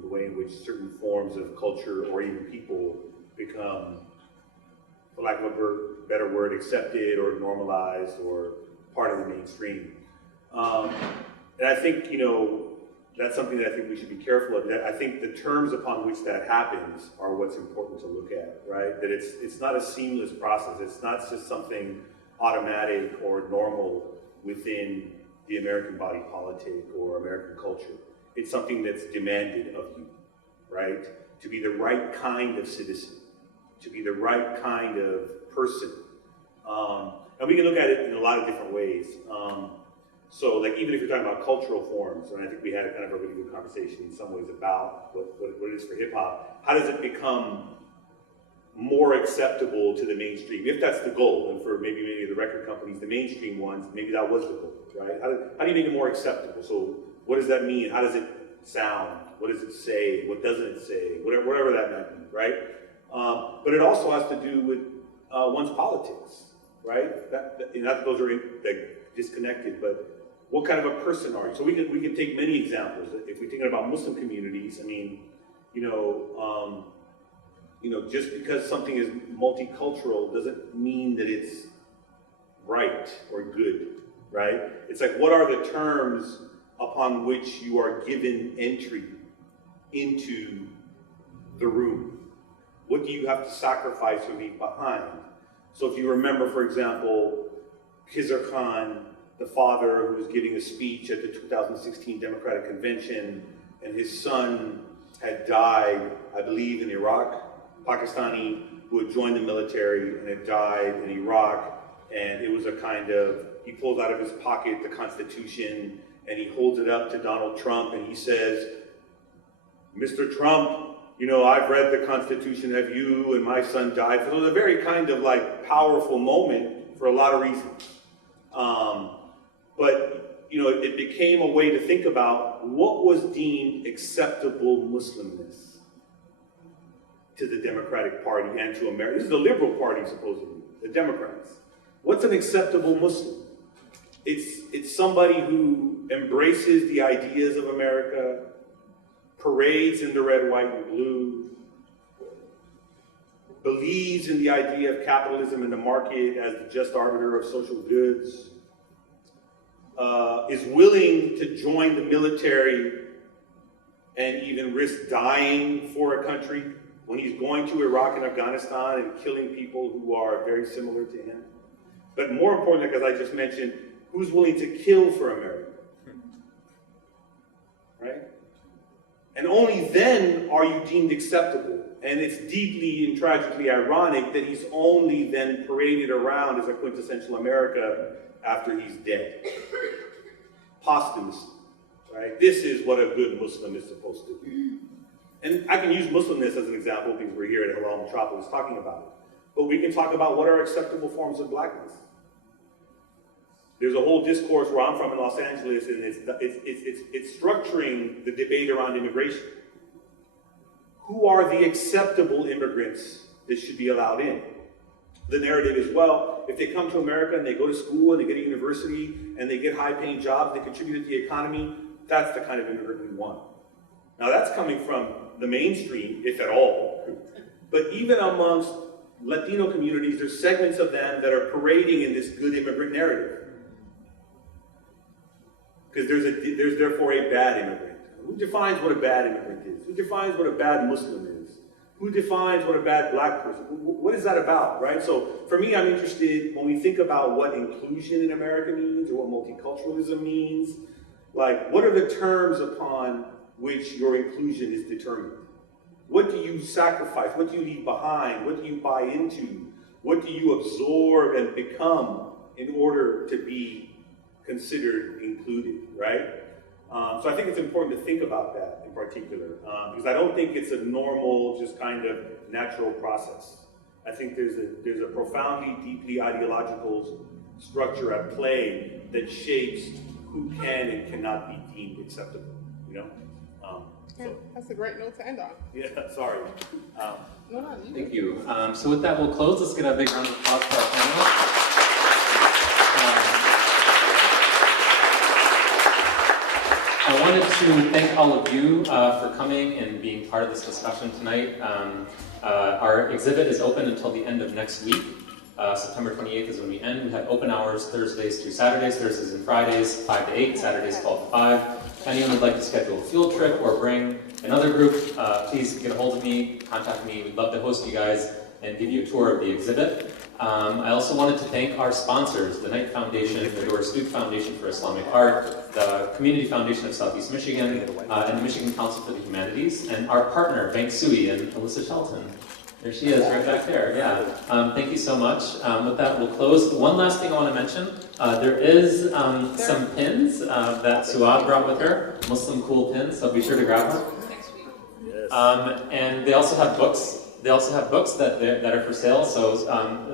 the way in which certain forms of culture or even people become, for lack of a better word, accepted or normalized or part of the mainstream. And I think, you know, that's something that I think we should be careful of. I think the terms upon which that happens are what's important to look at, right? That it's not a seamless process. It's not just something automatic or normal within the American body politic or American culture. It's something that's demanded of you, right? To be the right kind of citizen, to be the right kind of person. And we can look at it in a lot of different ways. So like even if you're talking about cultural forms, and I think we had a kind of a really good conversation in some ways about what it is for hip hop, how does it become more acceptable to the mainstream, if that's the goal? And for maybe many of the record companies, the mainstream ones, maybe that was the goal, right? How do you make it more acceptable? So what does that mean? How does it sound? What does it say? What doesn't it say? Whatever that might be, right? But it also has to do with one's politics, right? Not those are disconnected, but what kind of a person are you? So we can take many examples. If we're thinking about Muslim communities, I mean, you know, just because something is multicultural doesn't mean that it's right or good, right? It's like, what are the terms upon which you are given entry into the room? What do you have to sacrifice or leave behind? So if you remember, for example, Khizr Khan, the father who was giving a speech at the 2016 Democratic Convention, and his son had died, I believe, in Iraq, Pakistani who had joined the military and had died in Iraq, and it was a kind of, he pulls out of his pocket the Constitution and he holds it up to Donald Trump and he says, Mr. Trump, you know, I've read the Constitution, have you? And my son died. So it was a very kind of like powerful moment for a lot of reasons. But, you know, it became a way to think about what was deemed acceptable Muslimness to the Democratic Party and to America. This is the liberal party, supposedly, the Democrats. What's an acceptable Muslim? It's somebody who embraces the ideas of America, parades in the red, white, and blue, believes in the idea of capitalism and the market as the just arbiter of social goods, is willing to join the military and even risk dying for a country when he's going to Iraq and Afghanistan and killing people who are very similar to him. But more importantly, as I just mentioned, who's willing to kill for America, right? And only then are you deemed acceptable. And it's deeply and tragically ironic that he's only then paraded around as a quintessential America after he's dead. Posthumously, right? This is what a good Muslim is supposed to do. And I can use Muslimness as an example because we're here at Halal Metropolis talking about it. But we can talk about what are acceptable forms of blackness. There's a whole discourse where I'm from in Los Angeles, and it's structuring the debate around immigration. Who are the acceptable immigrants that should be allowed in? The narrative is, well, if they come to America and they go to school and they get a university and they get high-paying jobs, they contribute to the economy, that's the kind of immigrant we want. Now that's coming from the mainstream, if at all. But even amongst Latino communities, there's segments of them that are parading in this good immigrant narrative. Because there's therefore a bad immigrant. Who defines what a bad immigrant is? Who defines what a bad Muslim is? Who defines what a bad black person? What is that about, right? So for me, I'm interested when we think about what inclusion in America means or what multiculturalism means, like what are the terms upon which your inclusion is determined? What do you sacrifice? What do you leave behind? What do you buy into? What do you absorb and become in order to be considered included, right? So I think it's important to think about that in particular, because I don't think it's a normal, just kind of natural process. I think there's a profoundly, deeply ideological structure at play that shapes who can and cannot be deemed acceptable, you know? So, That's a great note to end on. yeah, sorry. Thank you. So with that, we'll close. Let's get a big round of applause for our panelists. I wanted to thank all of you for coming and being part of this discussion tonight. Our exhibit is open until the end of next week. September 28th is when we end. We have open hours Thursdays through Saturdays, Thursdays and Fridays, 5 to 8, Saturdays 12 to 5. If anyone would like to schedule a field trip or bring another group, please get a hold of me, contact me. We'd love to host you guys and give you a tour of the exhibit. I also wanted to thank our sponsors, the Knight Foundation, the Doris Duke Foundation for Islamic Art, the Community Foundation of Southeast Michigan, and the Michigan Council for the Humanities, and our partner, Bank Suey and Alyssa Shelton. There she is, right back there, yeah. Thank you so much. With that, we'll close. One last thing I want to mention. There is some pins that Suad brought with her, Muslim cool pins, so be sure to grab one. And they also have books. They also have books that are for sale. So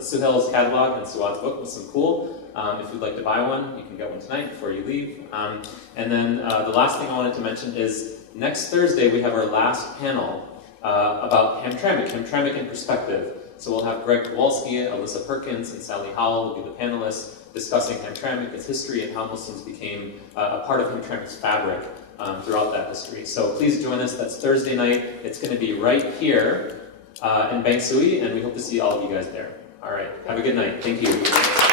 Sohail's catalog and Suad's book, Muslim Cool. If you'd like to buy one, you can get one tonight before you leave. And then the last thing I wanted to mention is next Thursday we have our last panel about Hamtramck in perspective. So we'll have Greg Kowalski, Alyssa Perkins, and Sally Howell will be the panelists discussing Hamtramck, its history, and how Muslims became a part of Hamtramck's fabric throughout that history. So please join us. That's Thursday night. It's going to be right here in Bank Suey, and we hope to see all of you guys there. All right. Have a good night. Thank you.